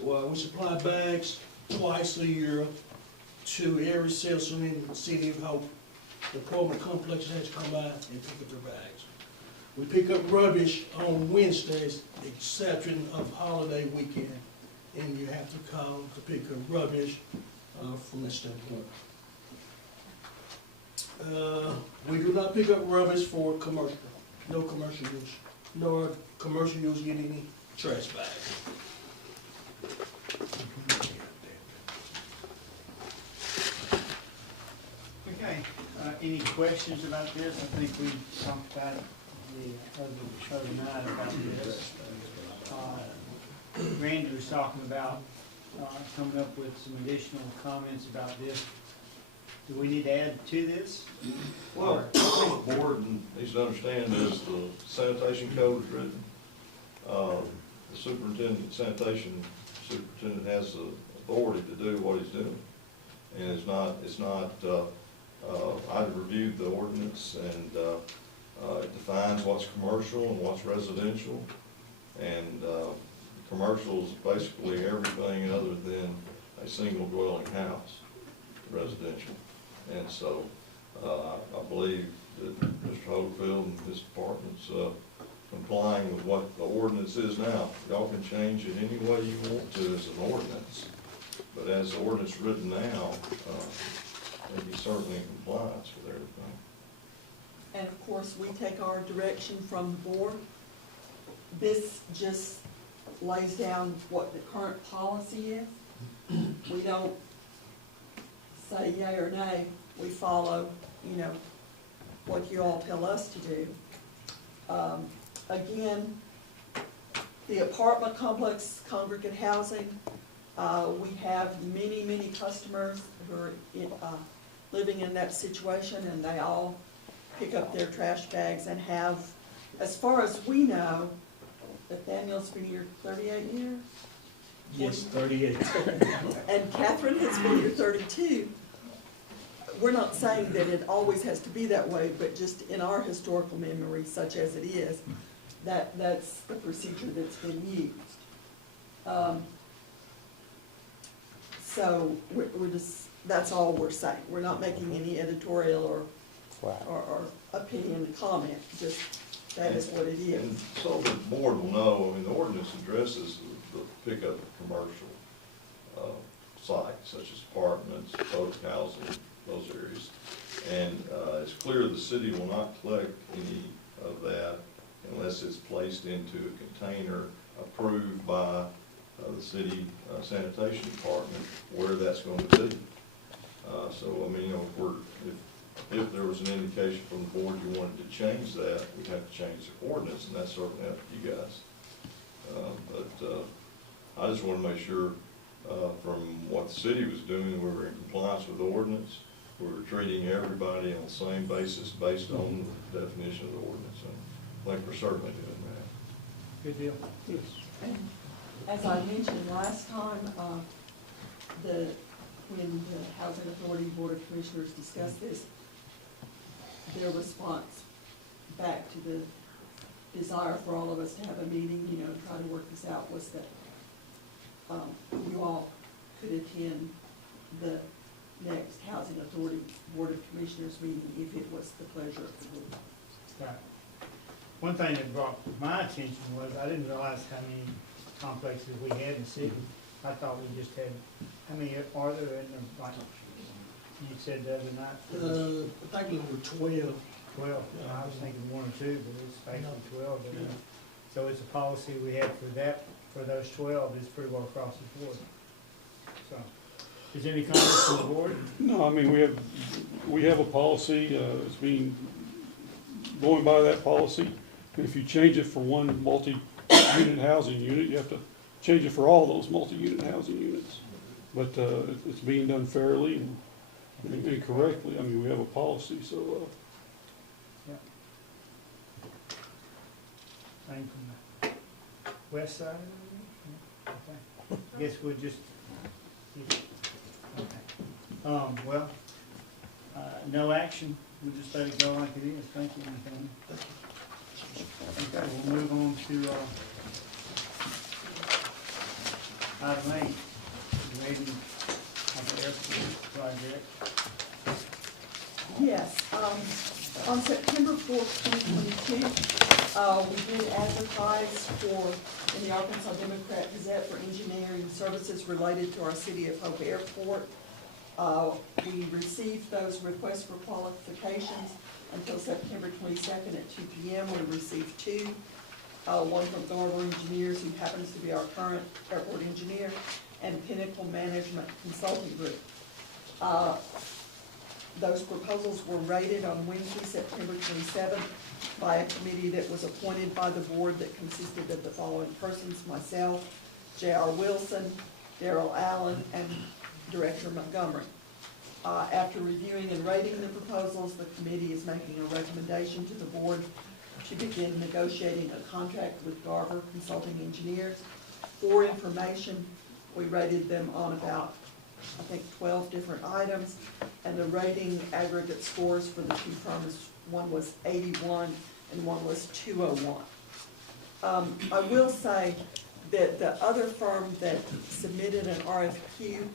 Well, we supply bags twice a year to every citizen in the City of Hope. The apartment complexes has to come by and pick up their bags. We pick up rubbish on Wednesdays, exception of holiday weekend, and you have to call to pick up rubbish from that standpoint. We do not pick up rubbish for commercial, no commercial use, nor commercial use get any trash bags. Okay, any questions about this? I think we talked about it the other night about this. Randy was talking about coming up with some additional comments about this. Do we need to add to this? Well, what the board needs to understand is the sanitation code is written. The superintendent, sanitation superintendent has the authority to do what he's doing. And it's not, I reviewed the ordinance and it defines what's commercial and what's residential. And commercial is basically everything other than a single dwelling house, residential. And so I believe that Mr. Hopefield and his department's complying with what the ordinance is now. Y'all can change it any way you want to as an ordinance. But as the ordinance written now, they'd be certainly in compliance with everything. And of course, we take our direction from the board. This just lays down what the current policy is. We don't say yay or nay. We follow, you know, what you all tell us to do. Again, the apartment complex, congregate housing, we have many customers who are living in that situation, and they all pick up their trash bags and have, as far as we know, Nathaniel's been here 38 years? Yes, 38. And Catherine has been here 32. We're not saying that it always has to be that way, but just in our historical memory, such as it is, that's the procedure that's been used. So we're just, that's all we're saying. We're not making any editorial or opinion and comment, just that is what it is. And so the board will know, I mean, the ordinance addresses the pickup of commercial sites, such as apartments, folk housing, those areas. And it's clear the city will not collect any of that unless it's placed into a container approved by the city sanitation department where that's going to be. So, I mean, you know, if there was an indication from the board you wanted to change that, we'd have to change the ordinance, and that's certainly up to you guys. But I just want to make sure, from what the city was doing, we were in compliance with the ordinance. We were treating everybody on the same basis based on the definition of the ordinance. And I think we're certainly doing that. Good deal. Yes. And as I mentioned last time, when the Housing Authority Board of Commissioners discussed this, their response back to the desire for all of us to have a meeting, you know, try to work this out, was that you all could attend the next Housing Authority Board of Commissioners meeting if it was the pleasure of the board. Right. One thing that brought my attention was, I didn't realize how many complexes we had in the city. I thought we just had, how many are there in the, like, you said the other night? I think it was 12. 12, I was thinking 1 or 2, but it's actually 12. Isn't it? So it's a policy we have for that, for those 12, is pretty well across the board. So, is there any comments from the board? No, I mean, we have a policy, it's being, going by that policy. And if you change it for one multi-unit housing unit, you have to change it for all those multi-unit housing units. But it's being done fairly and correctly. I mean, we have a policy, so. Yeah. Same from the west side? Okay. Guess we'll just, okay. Well, no action, we'll just let it go like it is. Thank you, Anthony. Okay, we'll move on to, item 8, rating of the airport project. Yes, on September 4th, 2022, we did advertise in the Arkansas Democrat Gazette for engineering services related to our City of Hope Airport. We received those requests for qualifications until September 22nd at 2 p.m. We received 2. One from Garver Engineers, who happens to be our current airport engineer, and Pinnacle Management Consulting Group. Those proposals were rated on Wednesday, September 27th, by a committee that was appointed by the board that consisted of the following persons: myself, J.R. Wilson, Darrell Allen, and Director Montgomery. After reviewing and rating the proposals, the committee is making a recommendation to the board to begin negotiating a contract with Garver Consulting Engineers. For information, we rated them on about, I think, 12 different items, and the rating aggregate scores for the 2 firms, one was 81 and one was 201. I will say that the other firm that submitted an RFQ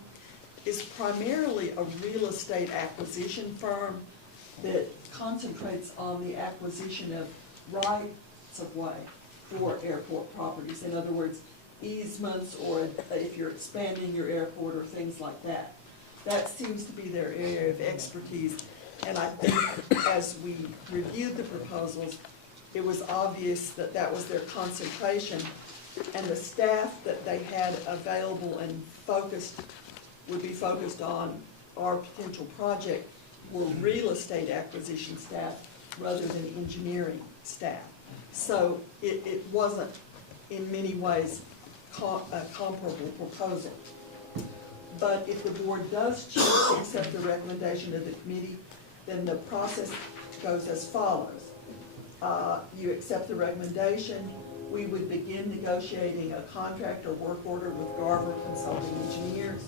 is primarily a real estate acquisition firm that concentrates on the acquisition of rights of way for airport properties. In other words, easements, or if you're expanding your airport or things like that. That seems to be their area of expertise. And I think as we reviewed the proposals, it was obvious that that was their concentration, and the staff that they had available and would be focused on our potential project were real estate acquisition staff rather than engineering staff. So it wasn't in many ways a comparable proposal. But if the board does choose to accept the recommendation of the committee, then the process goes as follows. You accept the recommendation, we would begin negotiating a contract or work order with Garver Consulting Engineers.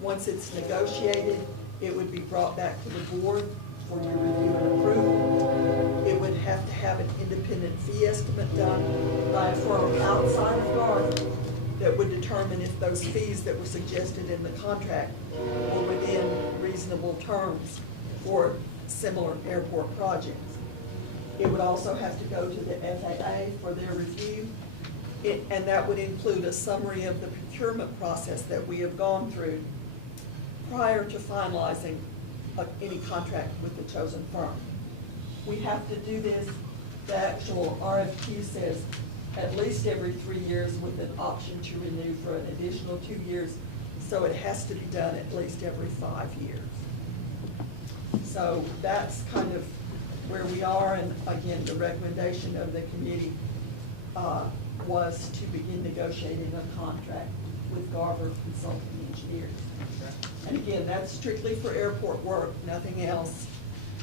Once it's negotiated, it would be brought back to the board for your review and approval. It would have to have an independent fee estimate done by a firm outside of Garver that would determine if those fees that were suggested in the contract were within reasonable terms for similar airport projects. It would also have to go to the FAA for their review, and that would include a summary of the procurement process that we have gone through prior to finalizing any contract with the chosen firm. We have to do this, the actual RFQ says at least every 3 years with an option to renew for an additional 2 years. So it has to be done at least every 5 years. So that's kind of where we are, and again, the recommendation of the committee was to begin negotiating a contract with Garver Consulting Engineers. And again, that's strictly for airport work, nothing else.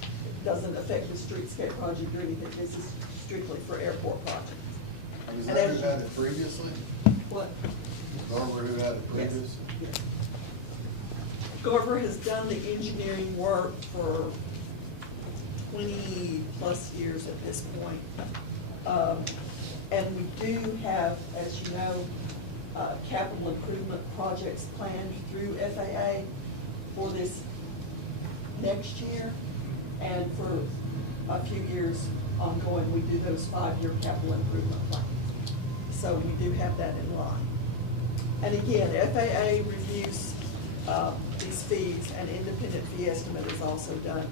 It doesn't affect the streetscape project or anything, this is strictly for airport projects. Was And that who as- had it previously? What? Garber who had it previously? Yes. Garver has done the engineering work for 20-plus years at this point. And we do have, as you know, capital improvement projects planned through FAA for this next year. And for a few years ongoing, we do those 5-year capital improvement plans. So we do have that in line. And again, FAA reviews these fees, and independent fee estimate is also done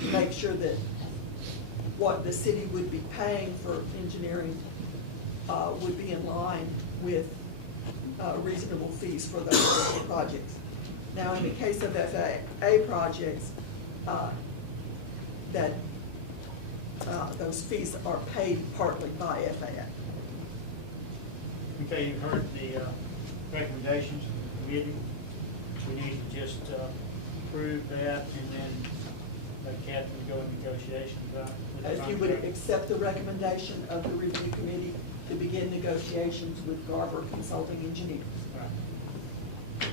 to make sure that what the city would be paying for engineering would be in line with reasonable fees for those projects. Now, in the case of FAA projects, that those fees are paid partly by FAA. Okay, you've heard the recommendations of the committee. We need to just approve that and then let Catherine go in negotiations with the If you would contract. accept the recommendation of the review committee to begin negotiations with Garver Consulting Engineers. Right.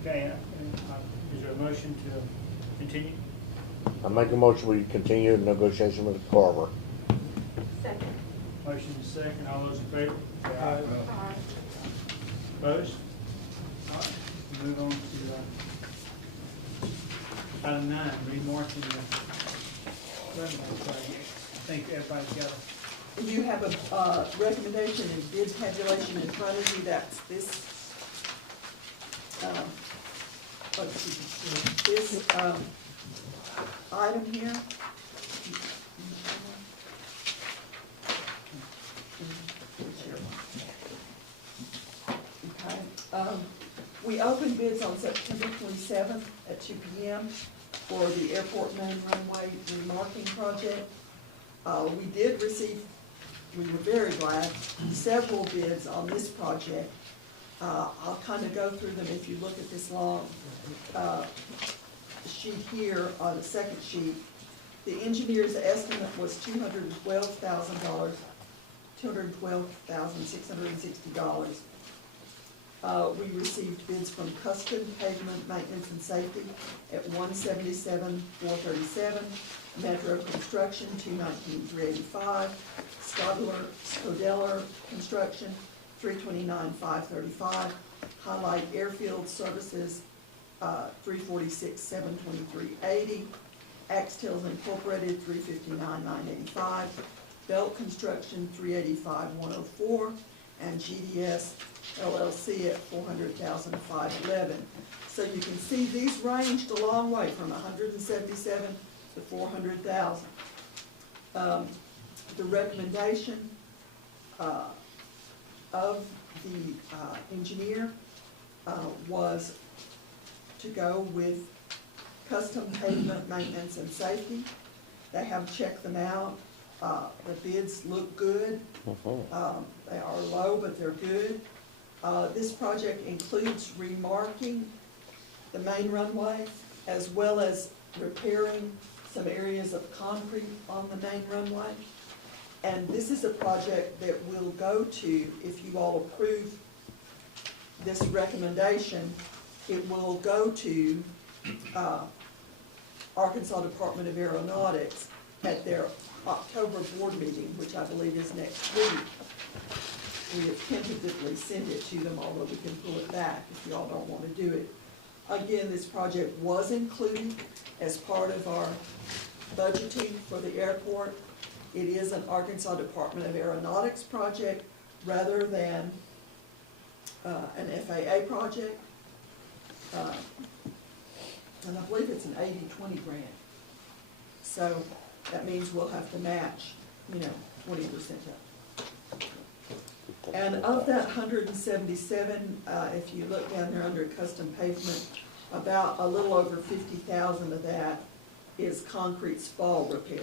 Okay, is there a motion to continue? I make a motion, we continue the negotiation with Carver. Second. Motion is second, all those in favor? Say aye. Aye. Opposed? All right, we move on to item 9, remarking the revenue project. I think everybody's got a, You have a recommendation and bid tabulation in front of you, that's this, this item here. Okay, we opened bids on September 27th at 2 p.m. for the airport main runway remarking project. We did receive, we were very glad, several bids on this project. I'll kind of go through them if you look at this long sheet here on the second sheet. The engineer's estimate was $212,000, $212,660. We received bids from Custom Pavement Maintenance and Safety at $177,437, Metro Construction $219,385, Scodeller Construction $329,535, Highlight Airfield Services $346,723.80, Axtels Incorporated $359,985, Belt Construction $385,104, and GDS LLC at $400,511. So you can see these ranged a long way from $177,000 to $400,000. The recommendation of the engineer was to go with Custom Pavement Maintenance and Safety. They have checked them out. The bids look good. They are low, but they're good. This project includes remarking the main runway as well as repairing some areas of concrete on the main runway. And this is a project that will go to, if you all approve this recommendation, it will go to Arkansas Department of Aeronautics at their October board meeting, which I believe is next week. We have tentatively sent it to them, although we can pull it back if you all don't want to do it. Again, this project was included as part of our budgeting for the airport. It is an Arkansas Department of Aeronautics project rather than an FAA project. And I believe it's an 80-20 grant. So that means we'll have to match, 20% up. And of that 177, if you look down there under custom pavement, about a little over 50,000 of that is concrete spall repair.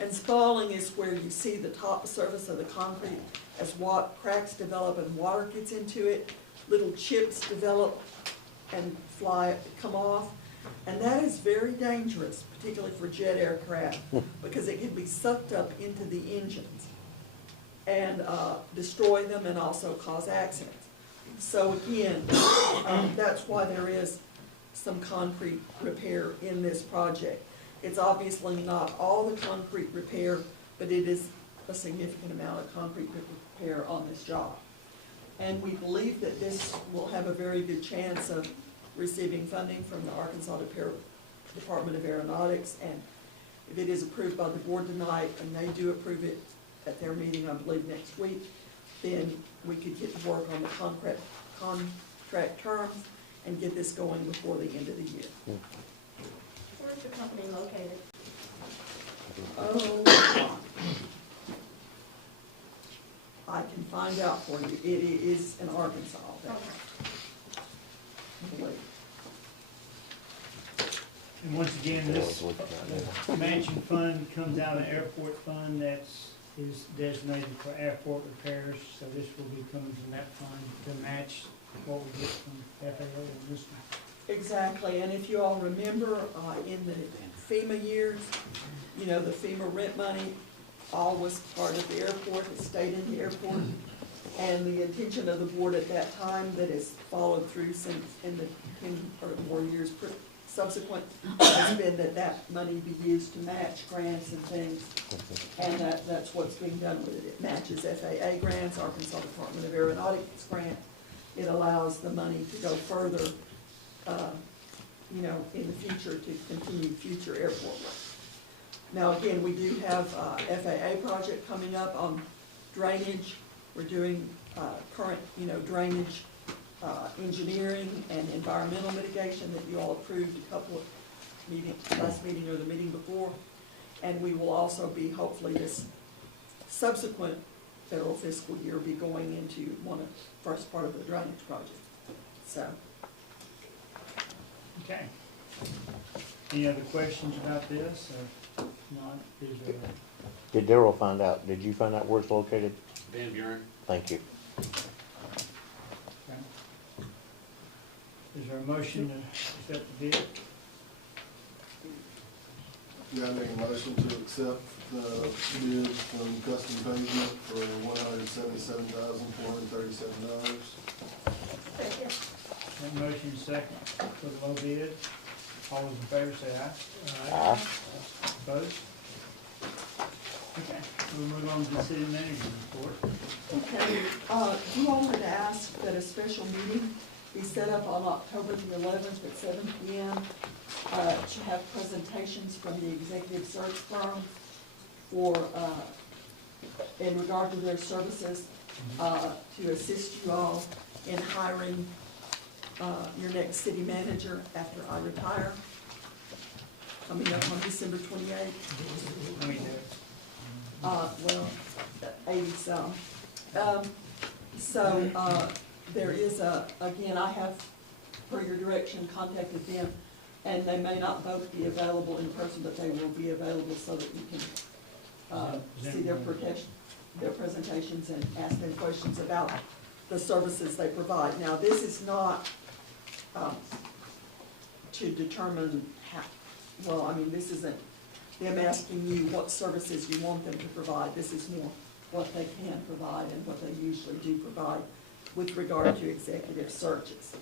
And spalling is where you see the top surface of the concrete as cracks develop and water gets into it, little chips develop and come off. And that is very dangerous, particularly for jet aircraft, because it can be sucked up into the engines and destroy them and also cause accidents. So again, that's why there is some concrete repair in this project. It's obviously not all the concrete repair, but it is a significant amount of concrete repair on this job. And we believe that this will have a very good chance of receiving funding from the Arkansas Department of Aeronautics. And if it is approved by the board tonight, and they do approve it at their meeting, I believe, next week, then we could get to work on the contract terms and get this going before the end of the year. Where's the company located? Oh, I can find out for you. It is in Arkansas. Okay. I believe. And once again, this mansion fund comes out of airport fund is designated for airport repairs, so this will be coming from that fund to match what we get from FAA and this one. Exactly, and if you all remember, in the FEMA years, you know, the FEMA rent money all was part of the airport, it stayed in the airport. And the intention of the board at that time, that has followed through since in the 10 or more years subsequent, has been that money be used to match grants and things. And that's what's being done with it. It matches FAA grants, Arkansas Department of Aeronautics grant. It allows the money to go further, you know, in the future to continue future airport work. Now, again, we do have FAA project coming up on drainage. We're doing current, you know, drainage engineering and environmental mitigation that you all approved a couple of last meeting or the meeting before. And we will also be, hopefully, this subsequent federal fiscal year, be going into first part of the drainage project. So. Okay. Any other questions about this? Or not? Is there? Did Darrell find out, did you find out where it's located? Van Buren. Thank you. Okay. Is there a motion to accept the bid? You gotta make a motion to accept the bid from Custom Pavement for $177,437. Second. That motion is second for the low bid. All those in favor say aye. Aye. Opposed? Okay, we'll move on to the city manager's report. Okay, you all had asked that a special meeting be set up on October the 11th at 7 p.m. To have presentations from the executive search firm for, in regard to their services, to assist you all in hiring your next city manager after I retire, coming up on December 28th. I mean, Well, 80-some. There is again, I have, per your direction, contacted them, and they may not both be available in person, but they will be available so that you can see their presentations and ask them questions about the services they provide. Now, this is not to determine how, well, I mean, this isn't them asking you what services you want them to provide. This is more what they can provide and what they usually do provide with regard to executive searches.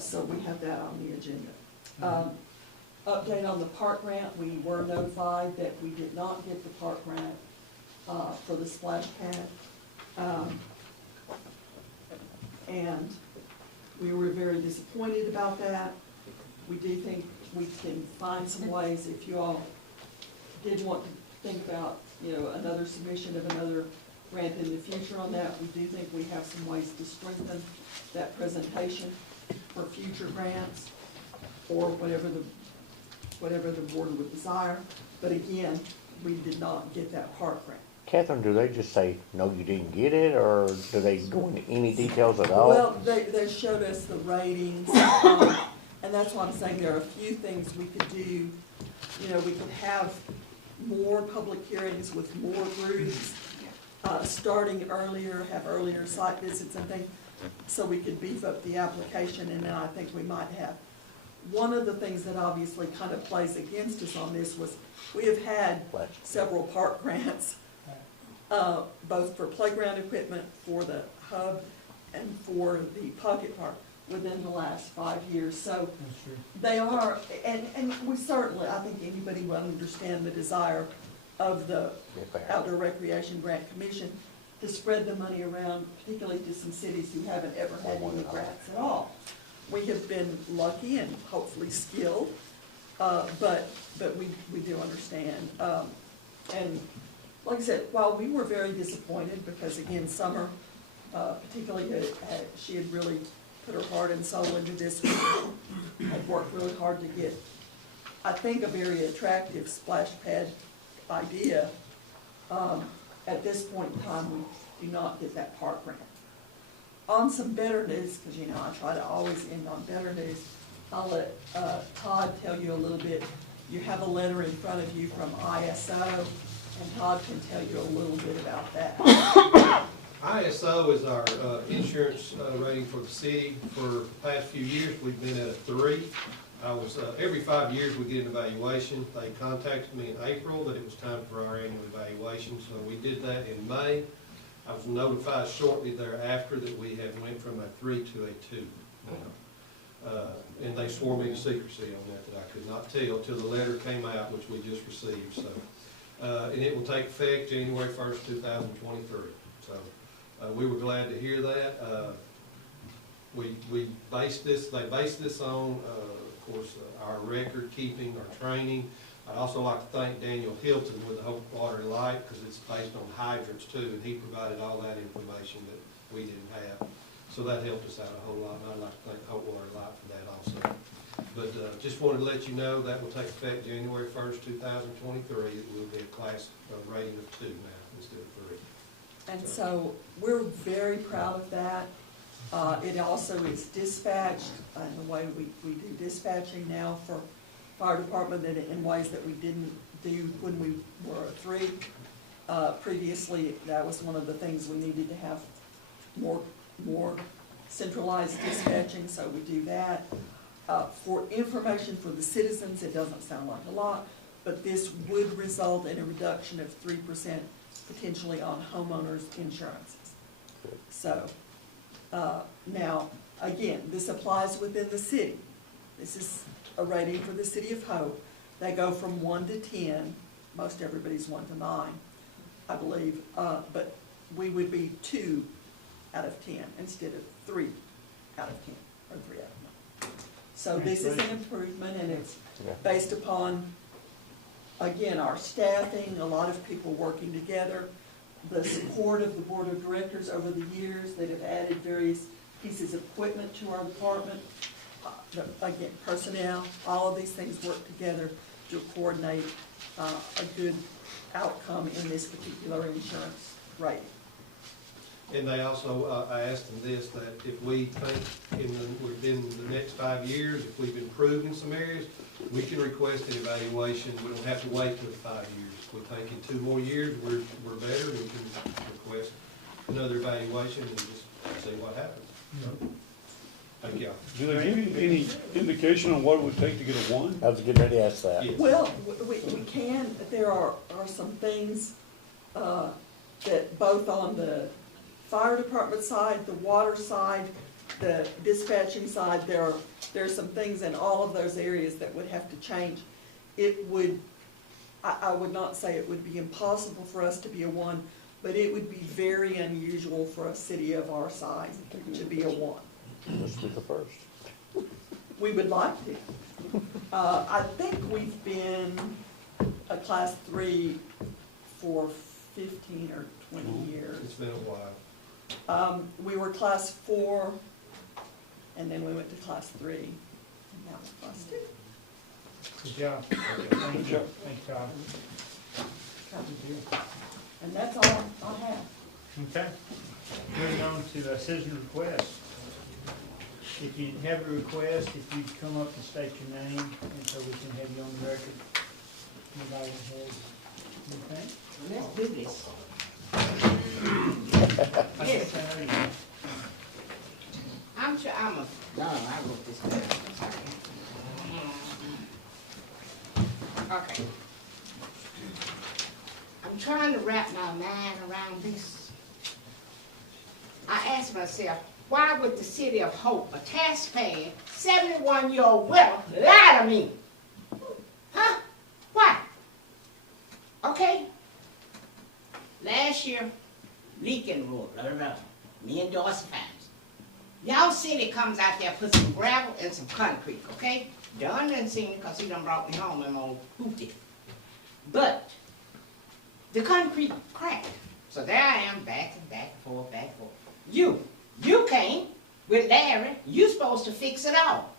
So we have that on the agenda. Update on the park grant. We were notified that we did not get the park grant for the splash pad. And we were very disappointed about that. We do think we can find some ways, if you all did want to think about, you know, another submission of another grant in the future on that, we do think we have some ways to strengthen that presentation for future grants or whatever the board would desire. But again, we did not get that park grant. Catherine, do they just say, no, you didn't get it, or do they go into any details at all? Well, they showed us the ratings, and that's why I'm saying there are a few things we could do. You know, we could have more public hearings with more groups, starting earlier, have earlier site visits and things, so we could beef up the application, and then I think we might have. One of the things that obviously kind of plays against us on this was, we have had several park grants, both for playground equipment, for the hub, and for the pocket park within the last 5 years. So That's true. they are, and we certainly, I think anybody will understand the desire of the Outdoor Recreation Grant Commission to spread the money around, particularly to some cities who haven't ever had any grants at all. We have been lucky and hopefully skilled, but we do understand. And like I said, while we were very disappointed, because again, Summer, particularly, she had really put her heart and soul into this, had worked really hard to get, I think, a very attractive splash pad idea. At this point in time, we do not get that park grant. On some better news, because you know I try to always end on better news, I'll let Todd tell you a little bit. You have a letter in front of you from ISO, and Todd can tell you a little bit about that. ISO is our insurance rating for the city. For the past few years, we've been at a 3. Every 5 years we get an evaluation. They contacted me in April that it was time for our annual evaluation, so we did that in May. I was notified shortly thereafter that we had went from a 3 to a 2. And they swore me to secrecy on that I could not tell till the letter came out, which we just received. So, and it will take effect January 1st, 2023. So we were glad to hear that. They based this on, of course, our record keeping, our training. I'd also like to thank Daniel Hilton with the Hope Water and Light, because it's based on hydrants too, and he provided all that information that we didn't have. So that helped us out a whole lot, and I'd like to thank Hope Water and Light for that also. But just wanted to let you know that will take effect January 1st, 2023. It will be a class rating of 2 now instead of 3. And so we're very proud of that. It also is dispatched in the way we do dispatching now for fire department in ways that we didn't do when we were a 3. Previously, that was one of the things we needed to have more centralized dispatching, so we do that. For information for the citizens, it doesn't sound like a lot, but this would result in a reduction of 3% potentially on homeowners' insurances. So, now, again, this applies within the city. This is a rating for the City of Hope. They go from 1 to 10. Most everybody's 1 to 9, I believe. But we would be 2 out of 10 instead of 3 out of 10 or 3 out of 9. So this is an improvement, and it's based upon, again, our staffing, a lot of people working together, the support of the board of directors over the years that have added various pieces of equipment to our department. Again, personnel, all of these things work together to coordinate a good outcome in this particular insurance rating. And they also, I asked them this, that if we think within the next 5 years, if we've improved in some areas, we can request an evaluation. We don't have to wait till 5 years. We think in 2 more years, we're better, we can request another evaluation and just see what happens. Thank you. Do they give you any indication on what it would take to get a 1? I was getting ready to ask that. Yes. Well, we can, there are some things that both on the fire department side, the water side, the dispatching side, there's some things in all of those areas that would have to change. It would, I would not say it would be impossible for us to be a 1, but it would be very unusual for a city of our size to be a 1. Let's be the first. We would like to. I think we've been a class 3 for 15 or 20 years. It's been a while. We were class 4, and then we went to class 3, and now we're class 2. Good job. Good job. Thanks, Todd. Thank And that's all I have. Okay. Moving on to citizen requests. If you have a request, if you'd come up and state your name, and so we can have you on the record. Anybody has anything? Let's do this. I think I know you. No, I wrote this down, sorry. Okay. I'm trying to wrap my mind around this. I asked myself, why would the city of Hope, a taxpaying 71-year-old widow, lie to me? Huh? Why? Okay. Last year, Leaking Road, me and Dorsey Farms. Y'all city comes out there, put some gravel and some concrete, okay? Don done seen it because he done brought me home and old hoopty. But the concrete cracked. So there I am, back and forth, back and forth. You came with Larry, you supposed to fix it all.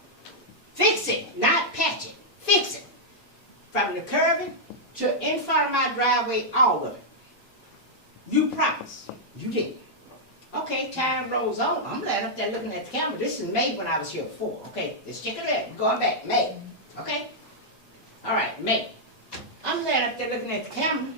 Fix it, not patch it. Fix it. From the curving to in front of my driveway, all of it. You promised. You didn't. Okay, time rolls on. I'm laying up there looking at the camera. This is May when I was here before. Okay, let's check it out. Going back, May. Okay? All right, May. I'm laying up there looking at the camera.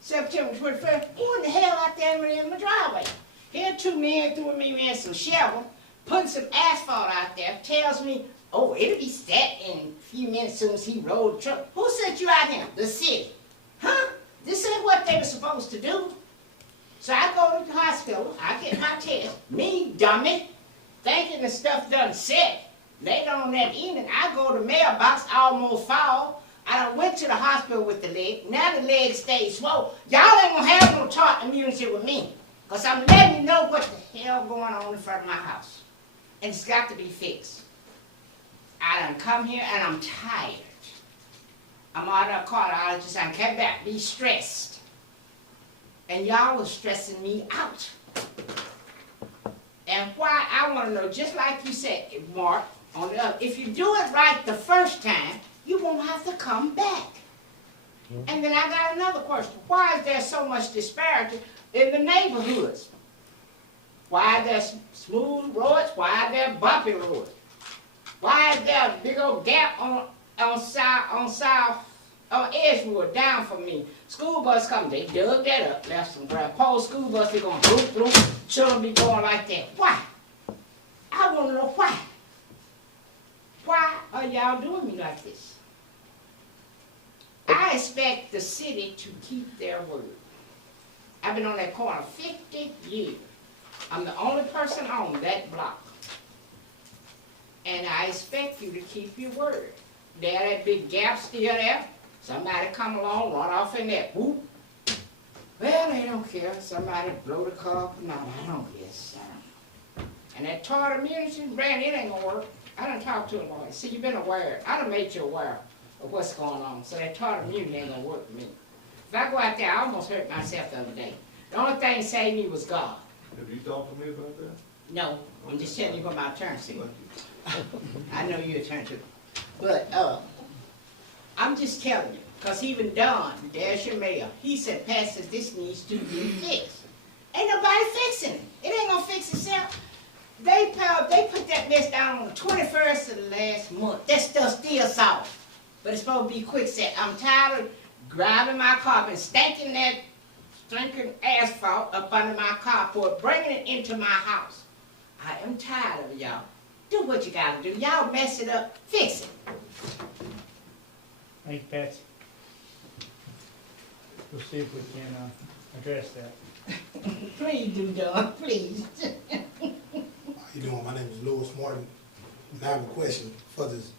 September 21st, who in the hell out there in my driveway? Here 2 men threw me in some shovel, putting some asphalt out there, tells me, oh, it'll be set in a few minutes as soon as he rolled the truck. Who sent you out here? The city. Huh? This ain't what they were supposed to do. So I go to the hospital, I get my test, me, dummy, thinking the stuff done set. Later on that evening, I go to the mailbox, I almost fall. I done went to the hospital with the leg, now the leg stays swollen. Y'all ain't gonna have no taught immunity with me, because I'm letting you know what the hell going on in front of my house. And it's got to be fixed. I done come here and I'm tired. I'm out of a cardiologist, I came back, be stressed. And y'all are stressing me out. And why, I want to know, just like you said, Mark, on the other, if you do it right the first time, you won't have to come back. And then I got another question. Why is there so much disparity in the neighborhoods? Why are there smooth roads? Why are there bumpy roads? Why is there a big old gap on Edgewood, down from me? School bus come, they dug that up, left some gravel. Pole school bus, they gonna through, children be going like that. Why? I wanna know why. Why are y'all doing me like this? I expect the city to keep their word. I've been on that corner 50 years. I'm the only person on that block. And I expect you to keep your word. There, that big gap still there. Somebody come along, run off in that whoop. Well, they don't care. Somebody blow the car up. No, I don't care. And that tort immunity, Brand, it ain't gonna work. I done talked to a lawyer. See, you've been aware. I done made you aware of what's going on. So that tort immunity ain't gonna work for me. If I go out there, I almost hurt myself the other day. The only thing that saved me was God. Have you talked to me about that? No, I'm just telling you what my attorney said. I know you're attorney too. But, I'm just telling you, because even Don, there's your mayor, he said, Pastor, this needs to be fixed. Ain't nobody fixing it. It ain't gonna fix itself. They put that mess down on the 21st of the last month. That stuff's still soft. But it's supposed to be quick set. I'm tired of driving my car and stinking asphalt up under my carport, bringing it into my house. I am tired of it, y'all. Do what you gotta do. Y'all mess it up, fix it. Thank you, Patsy. We'll see if we can address that. Please do, Don, please. How you doing? My name is Louis Martin, and I have a question for this.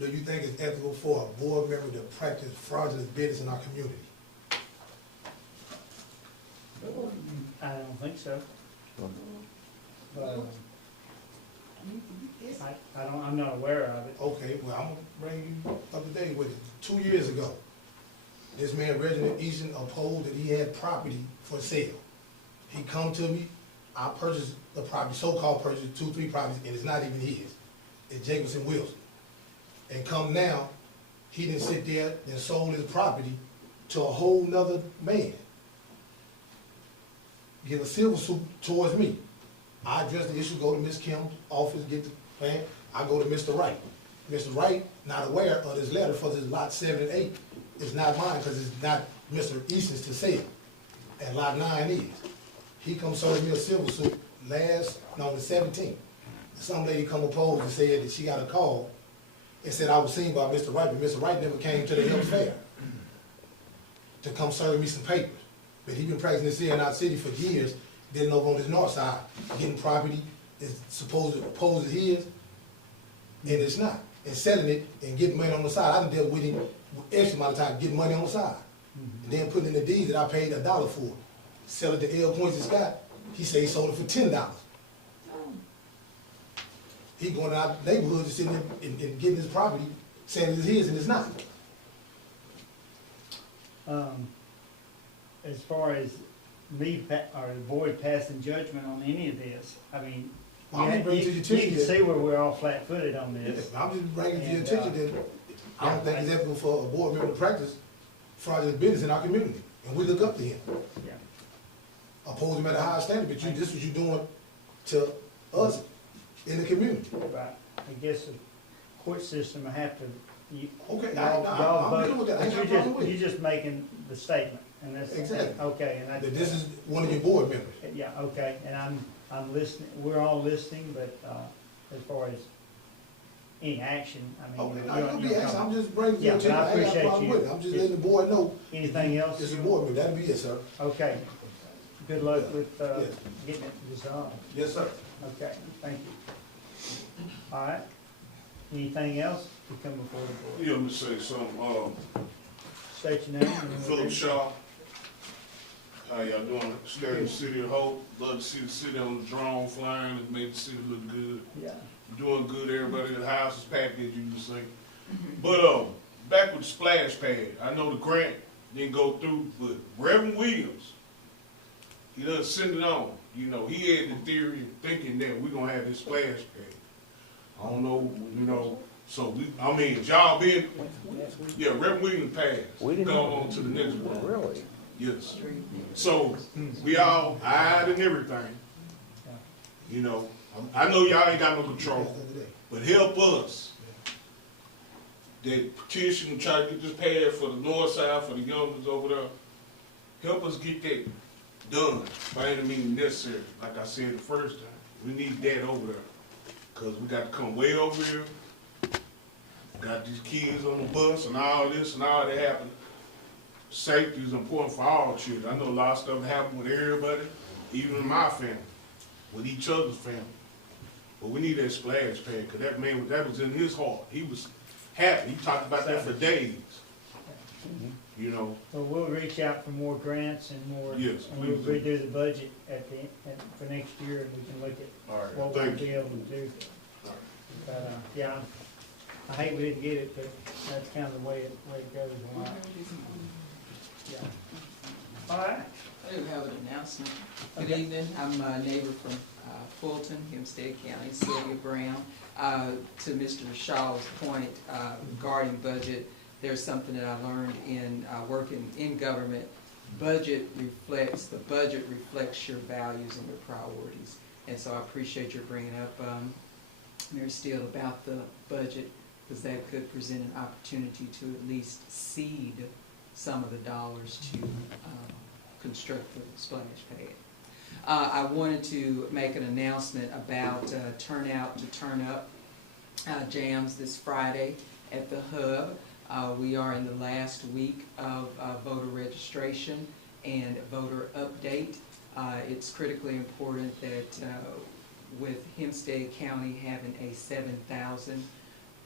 Do you think it's ethical for a board member to practice fraudulent business in our community? I don't think so. But, I'm not aware of it. Okay, well, I'm gonna bring you up to date with it. 2 years ago, this man, Reginald Easton, opposed that he had property for sale. He come to me, I purchased the property, so-called purchased 2, 3 properties, and it's not even his. It's Jacobson Wilson. And come now, he didn't sit there and sold his property to a whole nother man. get a civil suit towards me. I address the issue, go to Ms. Kim's office, get the plan, I go to Mr. Wright. Mr. Wright, not aware of this letter for this lot 7 and 8. It's not mine, because it's not Mr. Easton's to sell, and lot 9 is. He come serve me a civil suit the 17th. Some lady come opposed and said that she got a call and said I was seen by Mr. Wright, but Mr. Wright never came to the health fair to come serve me some papers. But he been practicing this here in our city for years, then over on this north side, getting property is opposed to his, and it's not. And selling it and getting money on the side. I done dealt with him extra amount of time, getting money on the side. And then putting in the deeds that I paid $1 for. Sell it to L. Quincy Scott, he said he sold it for $10. He going out the neighborhood and sitting there and getting his property, saying it's his and it's not. As far as me, or the board passing judgment on any of this, I mean, I'm just bringing to your you attention can that- see where we're all flat-footed on this. I'm just bringing to your And, attention that I don't think it's ethical for a board member to practice fraudulent business in our community, and we look up to him. Yeah. Oppose him at a higher standard, but this what you doing to us in the community. But I guess the court system will have to, Okay, y'all I'm dealing vote, with that, I but ain't got a problem with it. you're just making the statement, and that's. Exactly. Okay, and That this is one of your board members. Yeah, okay, and I'm listening, we're all listening, but, as far as any action, I mean. Okay, you I know, don't you be know, asking, I'm just bringing to Yeah, your but I attention, I ain't got a appreciate problem you. with it, I'm just letting the board know. Anything else? It's a board member, that'll be it, sir. Okay, good luck with, Yes. getting it resolved. Yes, sir. Okay, thank you. All right, anything else to come before the board? Yeah, let me say something. State your name. and then we'll- Philip Shaw. How y'all doing? Stay in the City of Hope. Love to see the city on the drone flying. It made the city look good. Yeah. Doing good. Everybody in the house is packed, as you can see. But back with the splash pad. I know the grant didn't go through, but Reverend Williams, he doesn't send it on. You know, he had the theory of thinking that we're gonna have this splash pad. I don't know, you know. So y'all been, yeah, Reverend Williams passed. We didn't Go know. on to the next one. Really? Yes. So we all eyed and everything. You know, I know y'all ain't got no control, but help us. That petition, try to get this pad for the north side, for the youngsters over there. Help us get that done by any means necessary. Like I said the first time, we need that over there. Cause we got to come way over here. Got these kids on the bus and all this and all that happen. Safety is important for all children. I know a lot of stuff happen with everybody, even in my family, with each other's family. But we need that splash pad, cause that man, that was in his heart. He was happy. He talked about that for days. You know. Well, we'll reach out for more grants and more. Yes, And we'll please do. redo the budget for next year, and we can look at All right, what we'll thank be you. able to do. But, yeah, I hate we didn't get it, but that's kind of the way it goes a lot. Yeah. All right. I do have an announcement. Good evening, I'm a neighbor from Fulton, Hempstead County, Sylvia Brown. To Mr. Shaw's point regarding budget, there's something that I learned in working in government. The budget reflects your values and your priorities. And so I appreciate your bringing up, Mary Steele, about the budget, because that could present an opportunity to at least seed some of the dollars to construct the splash pad. I wanted to make an announcement about Turnout to Turn Up jams this Friday at the Hub. We are in the last week of voter registration and voter update. It's critically important that with Hempstead County having a 7,000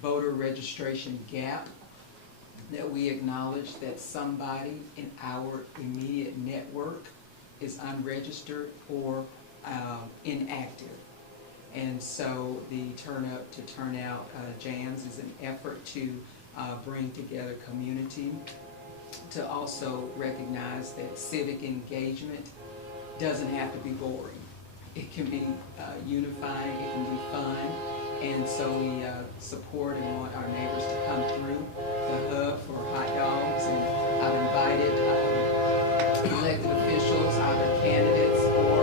voter registration gap, that we acknowledge that somebody in our immediate network is unregistered or inactive. And so the Turn Up to Turn Out jams is an effort to bring together community, to also recognize that civic engagement doesn't have to be boring. It can be unifying, it can be fun, and so we support and want our neighbors to come through the Hub for hot dogs, and I've invited elected officials, either candidates or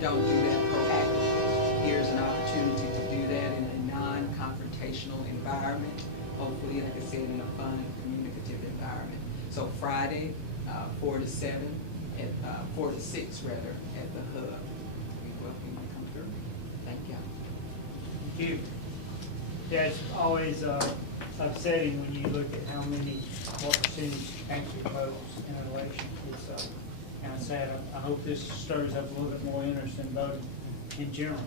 don't do that proactively. Here's an opportunity to do that in a non-confrontational environment, hopefully, like I said, in a fun, communicative environment. So Friday, 4 to 7, at 4 to 6 rather, at the hub. We welcome you to come through. Thank you. Thank you. Yeah, it's always upsetting when you look at what percentage actually votes in an election. It's kind of sad. I hope this stirs up a little bit more interest in voting in general.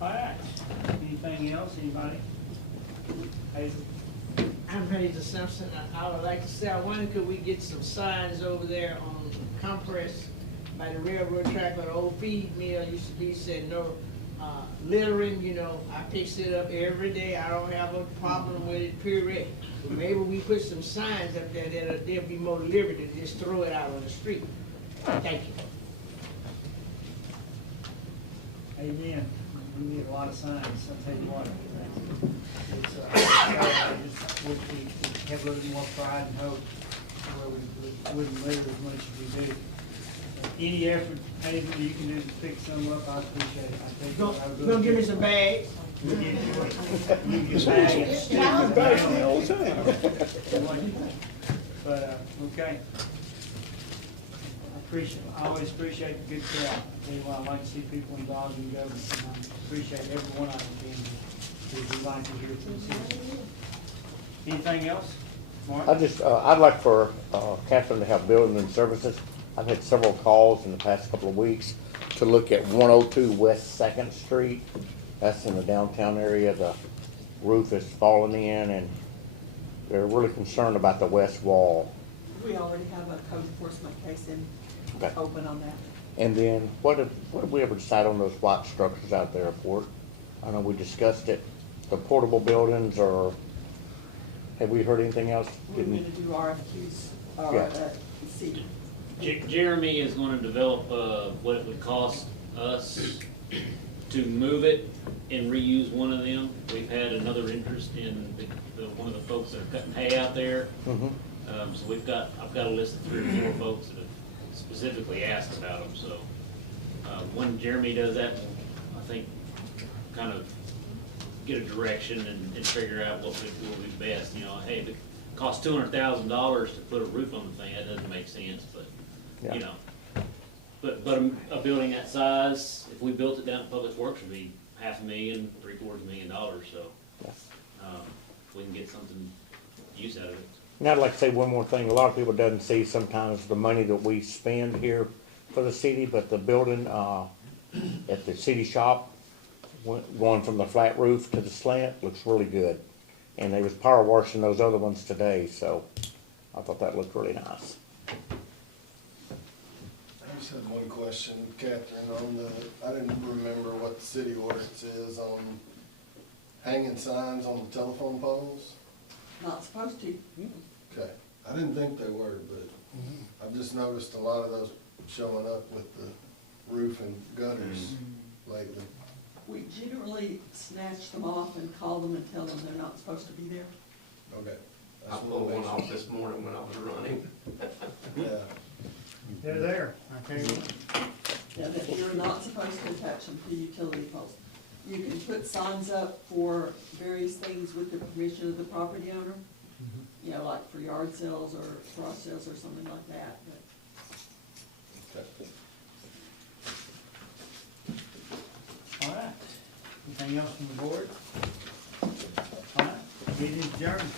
All right. Anything else? Anybody? Hazel? I'm Hazel Simpson. I would like to say, I wonder could we get some signs over there on Compress by the railroad track where the old feed mill used to be, said no littering, you know, I picks it up every day. I don't have a problem with it, period. But maybe we put some signs up there that there'll be more liberty to just throw it out on the street. Thank you. Amen. We need a lot of signs, I'll tell you what. It's, I just wish we have a little more pride and hope where we wouldn't litter as much as we do. Any effort, Hazel, you can do to pick some up, I appreciate it. I think Gonna give me some bags? We'll get you a bag and stick it down. But, okay. I always appreciate the good crowd. I tell you what, I like to see people involved in government, and I appreciate every one of them being here, because we like to hear from the citizens. Anything else? Mark? I'd like for Catherine to have building and services. I've had several calls in the past couple of weeks to look at 102 West 2nd Street. That's in the downtown area. The roof is falling in, and they're really concerned about the west wall. We already have a code enforcement case open on that. And then, what did we ever decide on those white structures out there at Port? I know we discussed it, the portable buildings, or have we heard anything else? We're gonna do RFQs, see. Jeremy is gonna develop, what it would cost us to move it and reuse one of them. We've had another interest in one of the folks that are cutting hay out there. Mm-hmm. So I've got a list of 3 or 4 folks that have specifically asked about them, so, when Jeremy does that, I think, kind of get a direction and figure out what will be best, you know, hey, if it costs $200,000 to put a roof on the thing, that doesn't make sense, but, you know. But a building that size, if we built it down at Public Works, would be $500,000, $750,000, so, if we can get something use out of it. And I'd like to say one more thing. A lot of people doesn't see sometimes the money that we spend here for the city, but the building at the city shop, going from the flat roof to the slant, looks really good. And they was power washing those other ones today, so I thought that looked really nice. I just had one question, Catherine, I didn't remember what the city ordinance is on hanging signs on the telephone poles. Not supposed to. Okay, I didn't think they were, but I've just noticed a lot of those showing up with the roof and gutters lately. We generally snatch them off and call them and tell them they're not supposed to be there. Okay. I pulled one off this morning when I was running. Yeah. They're there, I tell you what. Yeah, that you're not supposed to attach them to utility poles. You can put signs up for various things with the permission of the property owner. You know, like for yard sales or garage sales or something like that, but. Okay. All right. Anything else from the board? All right, meeting adjourned.